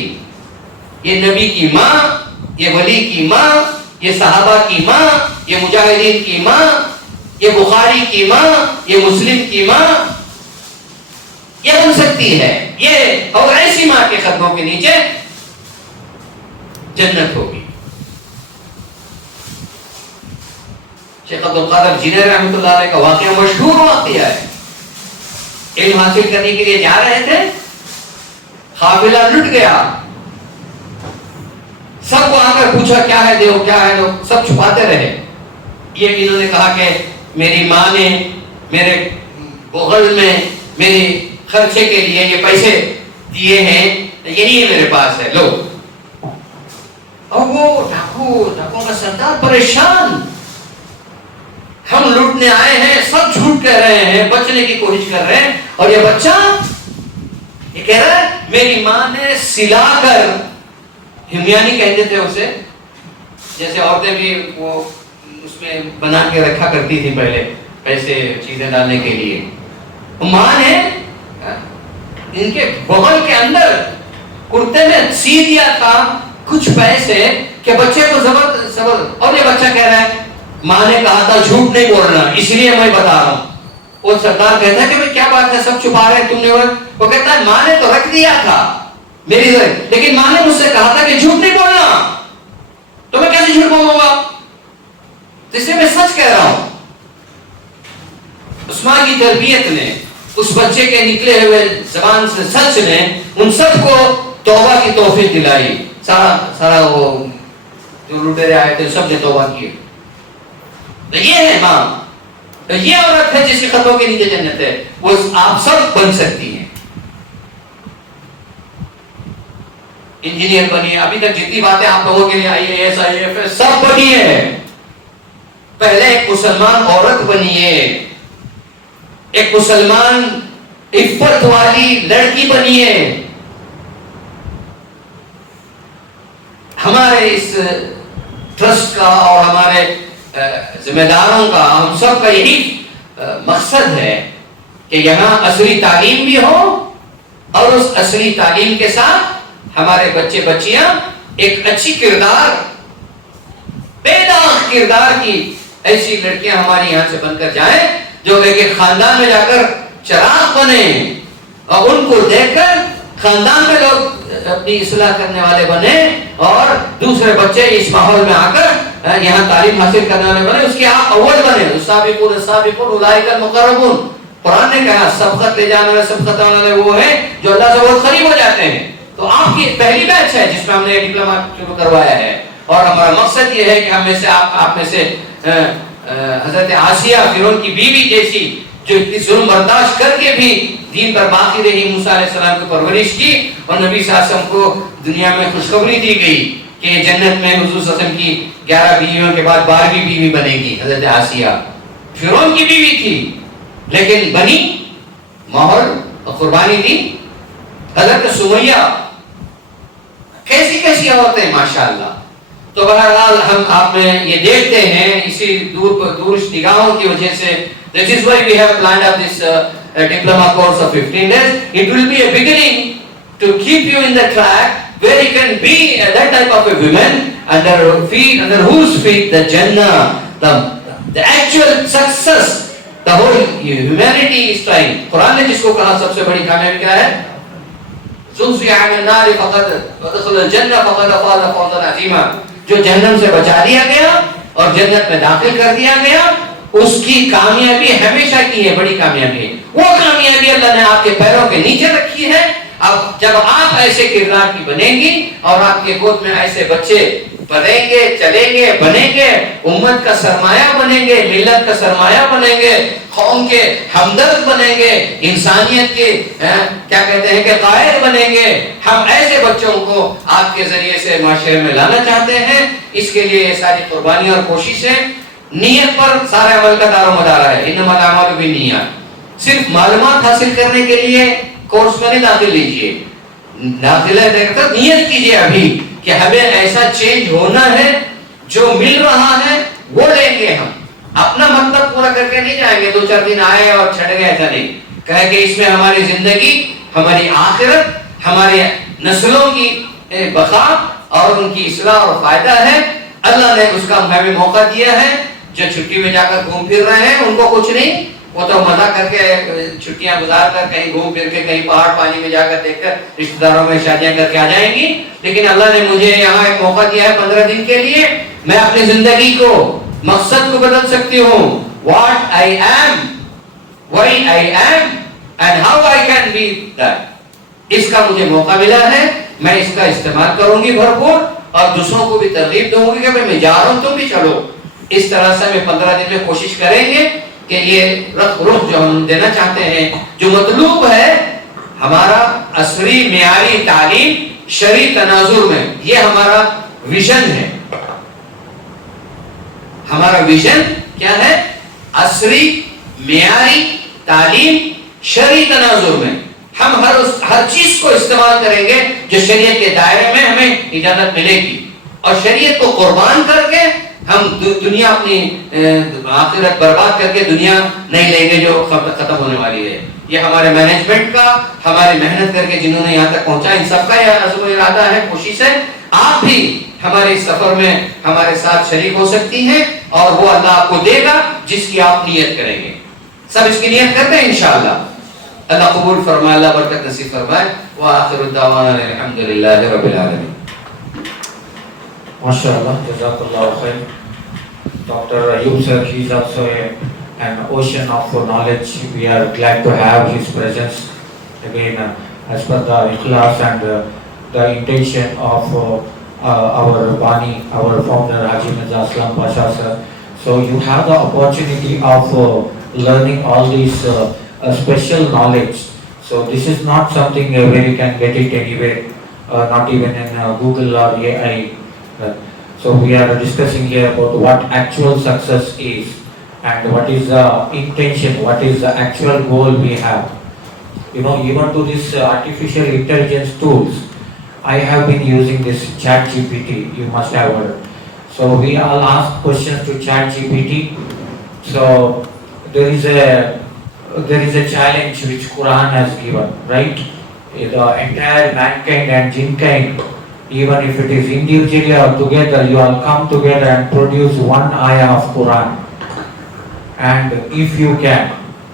ये नबी की माँ, ये वली की माँ, ये सहाबा की माँ, ये मुजाहिदीन की माँ, ये बुखारी की माँ, ये मुस्लिम की माँ, ये बन सकती है. ये और ऐसी माँ के कदमों के नीचे जन्नत होगी. शेख अब्दुल कादिर जिलानी रहमतुल्लाह अलैह का वाकया मशहूर वाकया है. इल्म हासिल करने के लिए जा रहे थे, काफिला लुट गया. सबको आकर पूछा क्या है देव, क्या है दो, सब छुपाते रहे. ये इन्होंने कहा कि मेरी माँ ने मेरे बगल में मेरे खर्चे के लिए ये पैसे दिए हैं, यही मेरे पास है, लो. और वो डाकुओं का सरदार परेशान, हम लूटने आए हैं, सब झूठ कह रहे हैं, बचने की कोशिश कर रहे हैं. और ये बच्चा ये कह रहा है मेरी माँ ने सिलाकर, हिमयानी कहते थे उसे, जैसे औरतें भी वो उसमें बना के रखा करती थी पहले पैसे चीजें डालने के लिए. माँ ने इनके बगल के अंदर कुर्ते में सी दिया था कुछ पैसे कि बच्चे को जबर. और ये बच्चा कह रहा है माँ ने कहा था झूठ नहीं बोलना, इसलिए मैं बता रहा हूं. वो सरदार कहता है कि भाई क्या बात है, सब छुपा रहे हैं तुमने। वो कहता है माँ ने तो रख दिया था मेरी तरफ, लेकिन माँ ने मुझसे कहा था कि झूठ नहीं बोलना, तो मैं कैसे झूठ बोलूंगा, तो इसलिए मैं सच कह रहा हूं। उस्मान की तरबियत ने, उस बच्चे के निकले हुए जबान से सच ने उन सबको तौबा की तौफीक दिलाई। सारा वो जो लुटेरे आए थे सब ने तौबा किए। तो ये है माँ, तो ये औरत है जिसके कदमों के नीचे जन्नत है। वो आप सब बन सकती हैं। इंजीनियर बनिए, अभी तक जितनी बातें आप लोगों के लिए IAS IAFS सब बनिए। पहले एक मुसलमान औरत बनिए, एक मुसलमान इफ्फत वाली लड़की बनिए। हमारे इस ट्रस्ट का और हमारे जिम्मेदारों का, हम सब का यही मकसद है कि यहाँ असली तालीम भी हो और उस असली तालीम के साथ हमारे बच्चे बच्चियां एक अच्छी किरदार, बेदाग किरदार की ऐसी लड़कियां हमारी यहाँ से बनकर जाएं जो एक खानदान में जाकर चिराग बने और उनको देखकर खानदान में लोग अपनी इस्लाह करने वाले बने और दूसरे बच्चे इस माहौल में आकर यहाँ तालीम हासिल करने वाले बने, उसके आप अव्वल बने। उलाइकल मुकर्रबून, कुरान ने कहा सबकत ले जाने वाले, सबकत वाले वो है जो अल्लाह से बहुत करीब हो जाते हैं। तो आपकी पहली बैच है जिसमें हमने डिप्लोमा शुरू करवाया है और हमारा मकसद ये है कि हम में से आप में से हजरत आसिया फिरौन की बीवी जैसी जो इतनी जुल्म बर्दाश्त करके भी दीन पर बाकी रही, मूसा अलैहिस्सलाम की परवरिश की और नबी सल्लल्लाहु अलैहि वसल्लम को दुनिया में खुशखबरी दी गई कि जन्नत में हुजूर सल्लल्लाहु अलैहि वसल्लम की 11 बीवियों के बाद 12वीं बीवी बनेगी। हजरत आसिया फिरौन की बीवी थी लेकिन बनी, माहौल और कुर्बानी दी। हजरत सुमैया, कैसी कैसी औरतें माशाअल्लाह। तो बहरहाल हम आप में ये देखते हैं इसी दूर निगाहों की वजह से, this is why we have planned up this diploma course of 15 days. It will be a beginning to keep you in the track where you can be that type of a woman under whose feet the Jannah, the actual success, the whole humanity is trying. Quran ने जिसको कहा सबसे बड़ी कामयाबी क्या है, जो जन्नत से बचा दिया गया और जन्नत में दाखिल कर दिया गया, उसकी कामयाबी हमेशा की है, बड़ी कामयाबी। वो कामयाबी अल्लाह ने आपके पैरों के नीचे रखी है। अब जब आप ऐसे किरदार की बनेंगी और आपके गोद में ऐसे बच्चे पलेंगे, चलेंगे, बनेंगे, उम्मत का सरमाया बनेंगे, मिल्लत का सरमाया बनेंगे, कौम के हमदर्द बनेंगे, इंसानियत के क्या कहते हैं कि कायर बनेंगे। हम ऐसे बच्चों को आपके जरिए से माशरे में लाना चाहते हैं। इसके लिए ये सारी कुर्बानी और कोशिशें, नियत पर सारे अमल का दारोमदार है। इन्नमल अमालु बिन्नियात। सिर्फ मालूमात हासिल करने के लिए कोर्स में नहीं दाखिल लीजिए, दाखिला देखकर नियत कीजिए अभी कि हमें ऐसा चेंज होना है, जो मिल रहा है वो लेंगे। हम अपना मतलब पूरा करके नहीं जाएंगे, 2-4 दिन आए और छट गए, ऐसा नहीं। कहे कि इसमें हमारी जिंदगी, हमारी आखिरत, हमारे नस्लों की बका और उनकी इस्लाह और फायदा है। अल्लाह ने उसका हमें मौका दिया है। जो छुट्टी में जाकर घूम फिर रहे हैं उनको कुछ नहीं, वो तो मजा करके छुट्टियां गुजार कर कहीं घूम फिर के, कहीं पहाड़ पानी में जाकर देखकर रिश्तेदारों में शादियां करके आ जाएंगी। लेकिन अल्लाह ने मुझे यहाँ एक मौका दिया है 15 दिन के लिए। मैं अपनी जिंदगी को, मकसद को बदल सकती हूँ। What I am, why I am and how I can be that, इसका मुझे मौका मिला है। मैं इसका इस्तेमाल करूंगी भरपूर और दूसरों को भी तरगीब दूंगी कि मैं जा रहा हूं, तुम भी चलो। इस तरह से मैं 15 दिन में कोशिश करेंगे कि ये रुख जो हम देना चाहते हैं, जो मतलूब है हमारा असली मियारी तालीम शरी तनाजुर में, ये हमारा विजन है। हमारा विजन क्या है? असली मियारी तालीम शरी तनाजुर में हम हर चीज को इस्तेमाल करेंगे जो शरीयत के दायरे में हमें इजाजत मिलेगी, और शरीयत को कुर्बान करके हम दुनिया अपनी आखिरत बर्बाद करके दुनिया नहीं लेंगे जो खत्म होने वाली है। ये हमारे मैनेजमेंट का, हमारी मेहनत करके जिन्होंने यहाँ तक पहुंचा, इन सबका यह अज़्म इरादा है, कोशिश है। आप भी हमारे इस सफर में हमारे साथ शरीक हो सकती हैं और वो अल्लाह आपको देगा जिसकी आप नियत करेंगे। सब इसकी नियत करते हैं इंशाअल्लाह। अल्लाह कबूल फरमाए, अल्लाह बरकत नसीब फरमाए। व आखिरु दावाना अल्हम्दुलिल्लाहि रब्बिल आलमीन। MashaAllah, Jazakallah khair. Dr. Ayub sir, he is also an ocean of knowledge. We are glad to have his presence again as per the ikhlas and the intention of our Bani, our founder Haji Mirza Aslam Pasha sir. So you have the opportunity of learning all these special knowledge. So this is not something where you can get it anywhere, not even in Google or AI. So we are discussing here about what actual success is and what is the intention, what is the actual goal we have. You know, even to this artificial intelligence tools, I have been using this ChatGPT, you must have heard. So we all ask questions to ChatGPT. So there is a challenge which Quran has given, right? The entire mankind and jinkind, even if it is individually or together, you all come together and produce one ayah of Quran. And if you can,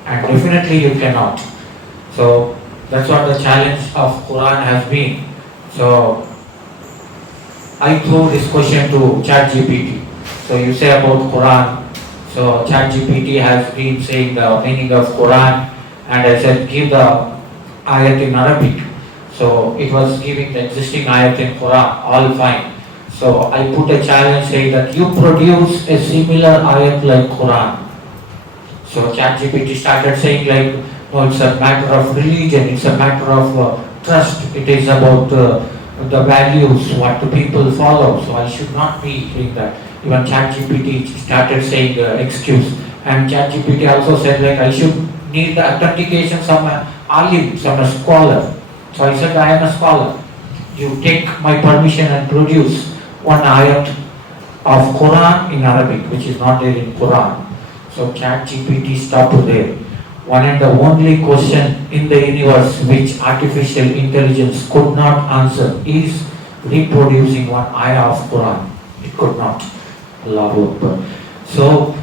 and definitely you cannot. So that's what the challenge of Quran has been. So I threw this question to ChatGPT. So you say about Quran. So ChatGPT has been saying the meaning of Quran, and I said give the ayat in Arabic. So it was giving the existing ayat in Quran, all fine. So I put a challenge saying that you produce a similar ayat like Quran. So ChatGPT started saying like, no, it's a matter of religion, it's a matter of trust, it is about the values, what the people follow. So I should not be doing that. Even ChatGPT started saying excuse. And ChatGPT also said like I should need the authentication from an alim, from a scholar. So I said, I am a scholar. You take my permission and produce one ayat of Quran in Arabic, which is not there in Quran. So ChatGPT stopped there. One and the only question in the universe which artificial intelligence could not answer is reproducing one ayah of Quran. It could not. Allahu Akbar. So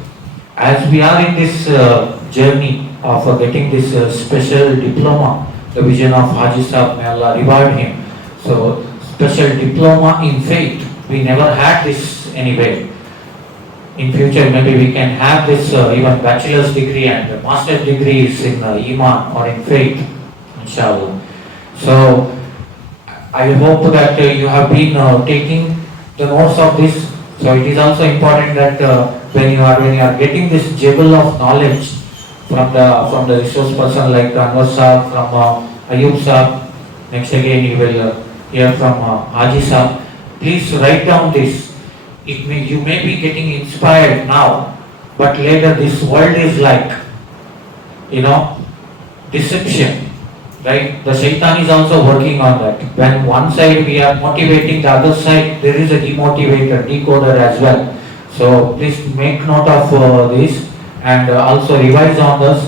as we are in this journey of getting this special diploma, the vision of Haji Sahib, may Allah reward him. So special diploma in faith, we never had this anywhere. In future maybe we can have this even bachelor's degree and master's degrees in Iman or in faith, inshallah. So I hope that you have been taking the notes of this. So it is also important that when you are getting this jewel of knowledge from the resource person like Anwar Sahib, from Ayub Sahib, next again you will hear from Haji Sahib. Please write down this. You may be getting inspired now, but later this world is like, deception, right? The shaitan is also working on that. When one side we are motivating, the other side there is a demotivator, decoder as well. So please make note of this and also revise on this.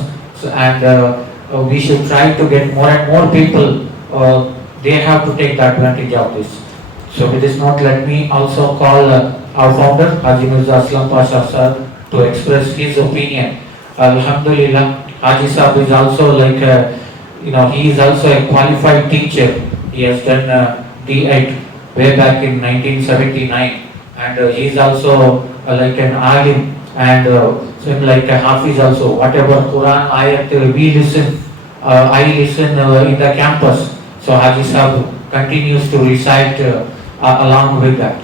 And we should try to get more and more people. They have to take the advantage of this. So with this note, let me also call our founder, Haji Mirza Aslam Pasha sir, to express his opinion. Alhamdulillah, Haji Sahib is also like, he is also a qualified teacher. He has done D.Ed way back in 1979, and he is also like an alim, and same like a Hafiz also. Whatever Quran ayat we listen, I listen in the campus. So Haji Sahib continues to recite along with that.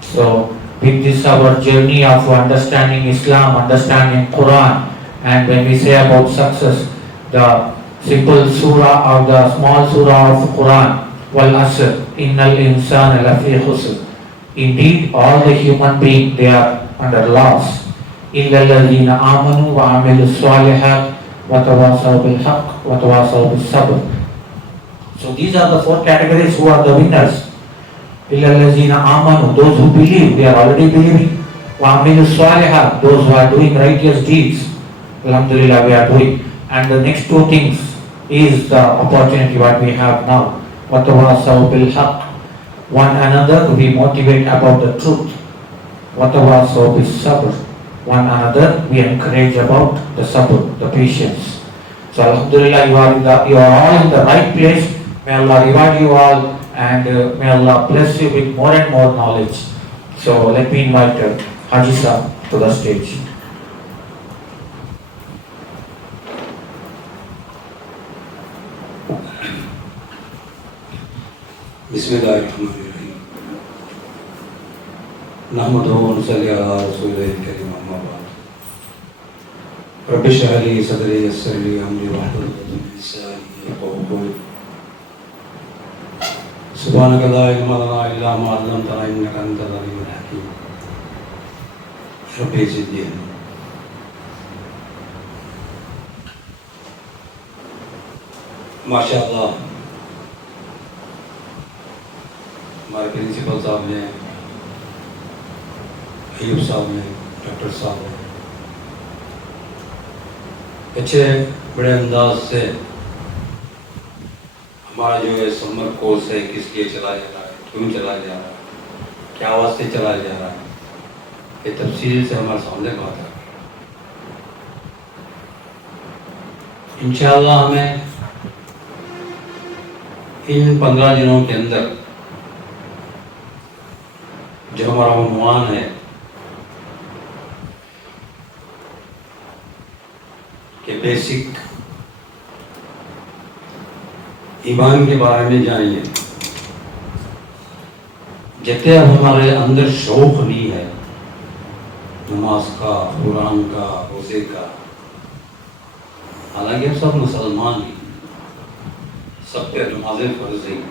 So with this our journey of understanding Islam, understanding Quran, and when we say about success, the simple surah or the small surah of Quran, wal asr, innal insana lafi khusr. Indeed, all the human beings, they are under loss. Illa alladhina amanu wa amilu salihat wa tawasaw bil haqq wa tawasaw bis sabr. So these are the four categories who are the winners. Illa alladhina amanu, those who believe, they are already believing. Wa amilu salihat, those who are doing righteous deeds. Alhamdulillah, we are doing. And the next two things is the opportunity what we have now. Wa tawasaw bil haqq, one another we motivate about the truth. Wa tawasaw bis sabr, one another, we encourage about the sabr, the patience. So Alhamdulillah, you are all in the right place. May Allah reward you all, and may Allah bless you with more and more knowledge. So let me invite Haji Sahib to the stage. बिस्मिल्लाहिर्रहमानिर्रहीम नहमदुहु व नसल्ली अला रसूलिल करीम अम्मा बाद रब्बि इश्रह ली सदरी यस्सिर ली अमरी वहलुल उक़दतम मिन लिसानी यफ़क़हू क़ौली सुब्हानक ला इल्मा लना इल्ला मा अल्लमतना इन्नका अंतल अलीमुल हकीम रब्बि ज़िदनी इल्मा माशाअल्लाह हमारे प्रिंसिपल साहब ने, अयूब साहब ने, डॉक्टर साहब ने अच्छे बड़े अंदाज से हमारा जो है समर कोर्स है किस लिए चलाया जा रहा है, क्यों चलाया जा रहा है, क्या वास्ते चलाया जा रहा है, ये तफसील से हमारे सामने बात है। इंशाअल्लाह हमें इन 15 दिनों के अंदर जो हमारा उन्वान है कि बेसिक ईमान के बारे में जानिए। जितने अब हमारे अंदर शौक नहीं है नमाज का, कुरान का, रोज़े का, हालांकि हम सब मुसलमान हैं, सब पे नमाज़ें फ़र्ज़ हैं,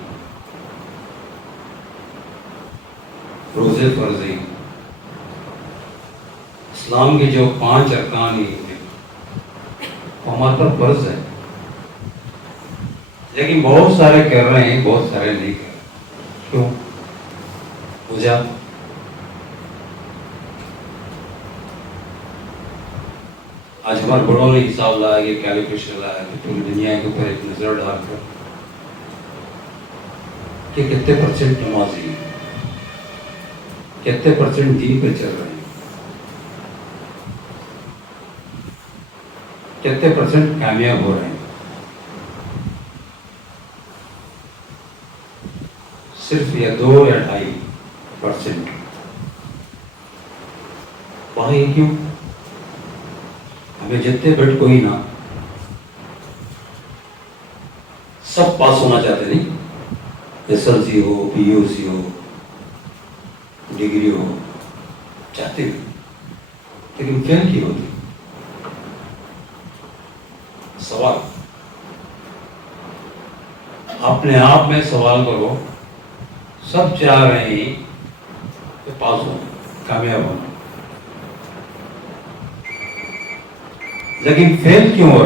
रोज़े फ़र्ज़ हैं, इस्लाम के जो 5 अरकान हैं वो हमारे पर फ़र्ज़ है। लेकिन बहुत सारे कर रहे हैं, बहुत सारे नहीं कर रहे। क्यों? वजह आज हमारे बड़ों ने हिसाब लाया कि कैलकुलेशन लाया कि पूरी दुनिया के ऊपर एक नज़र डालकर कि कितने % नमाजी हैं, कितने % दीन पे चल रहे हैं, कितने % कामयाब हो रहे हैं। सिर्फ या 2 या 2.5%। वहाँ ये क्यों? हमें जितने बट कोई ना सब पास होना चाहते नहीं, SLC हो, PUC हो, डिग्री हो, चाहते हैं, लेकिन फेल क्यों होती? सवाल अपने आप में सवाल करो। सब चाह रहे हैं कि पास हो, कामयाब हो, लेकिन फेल क्यों हो रहे?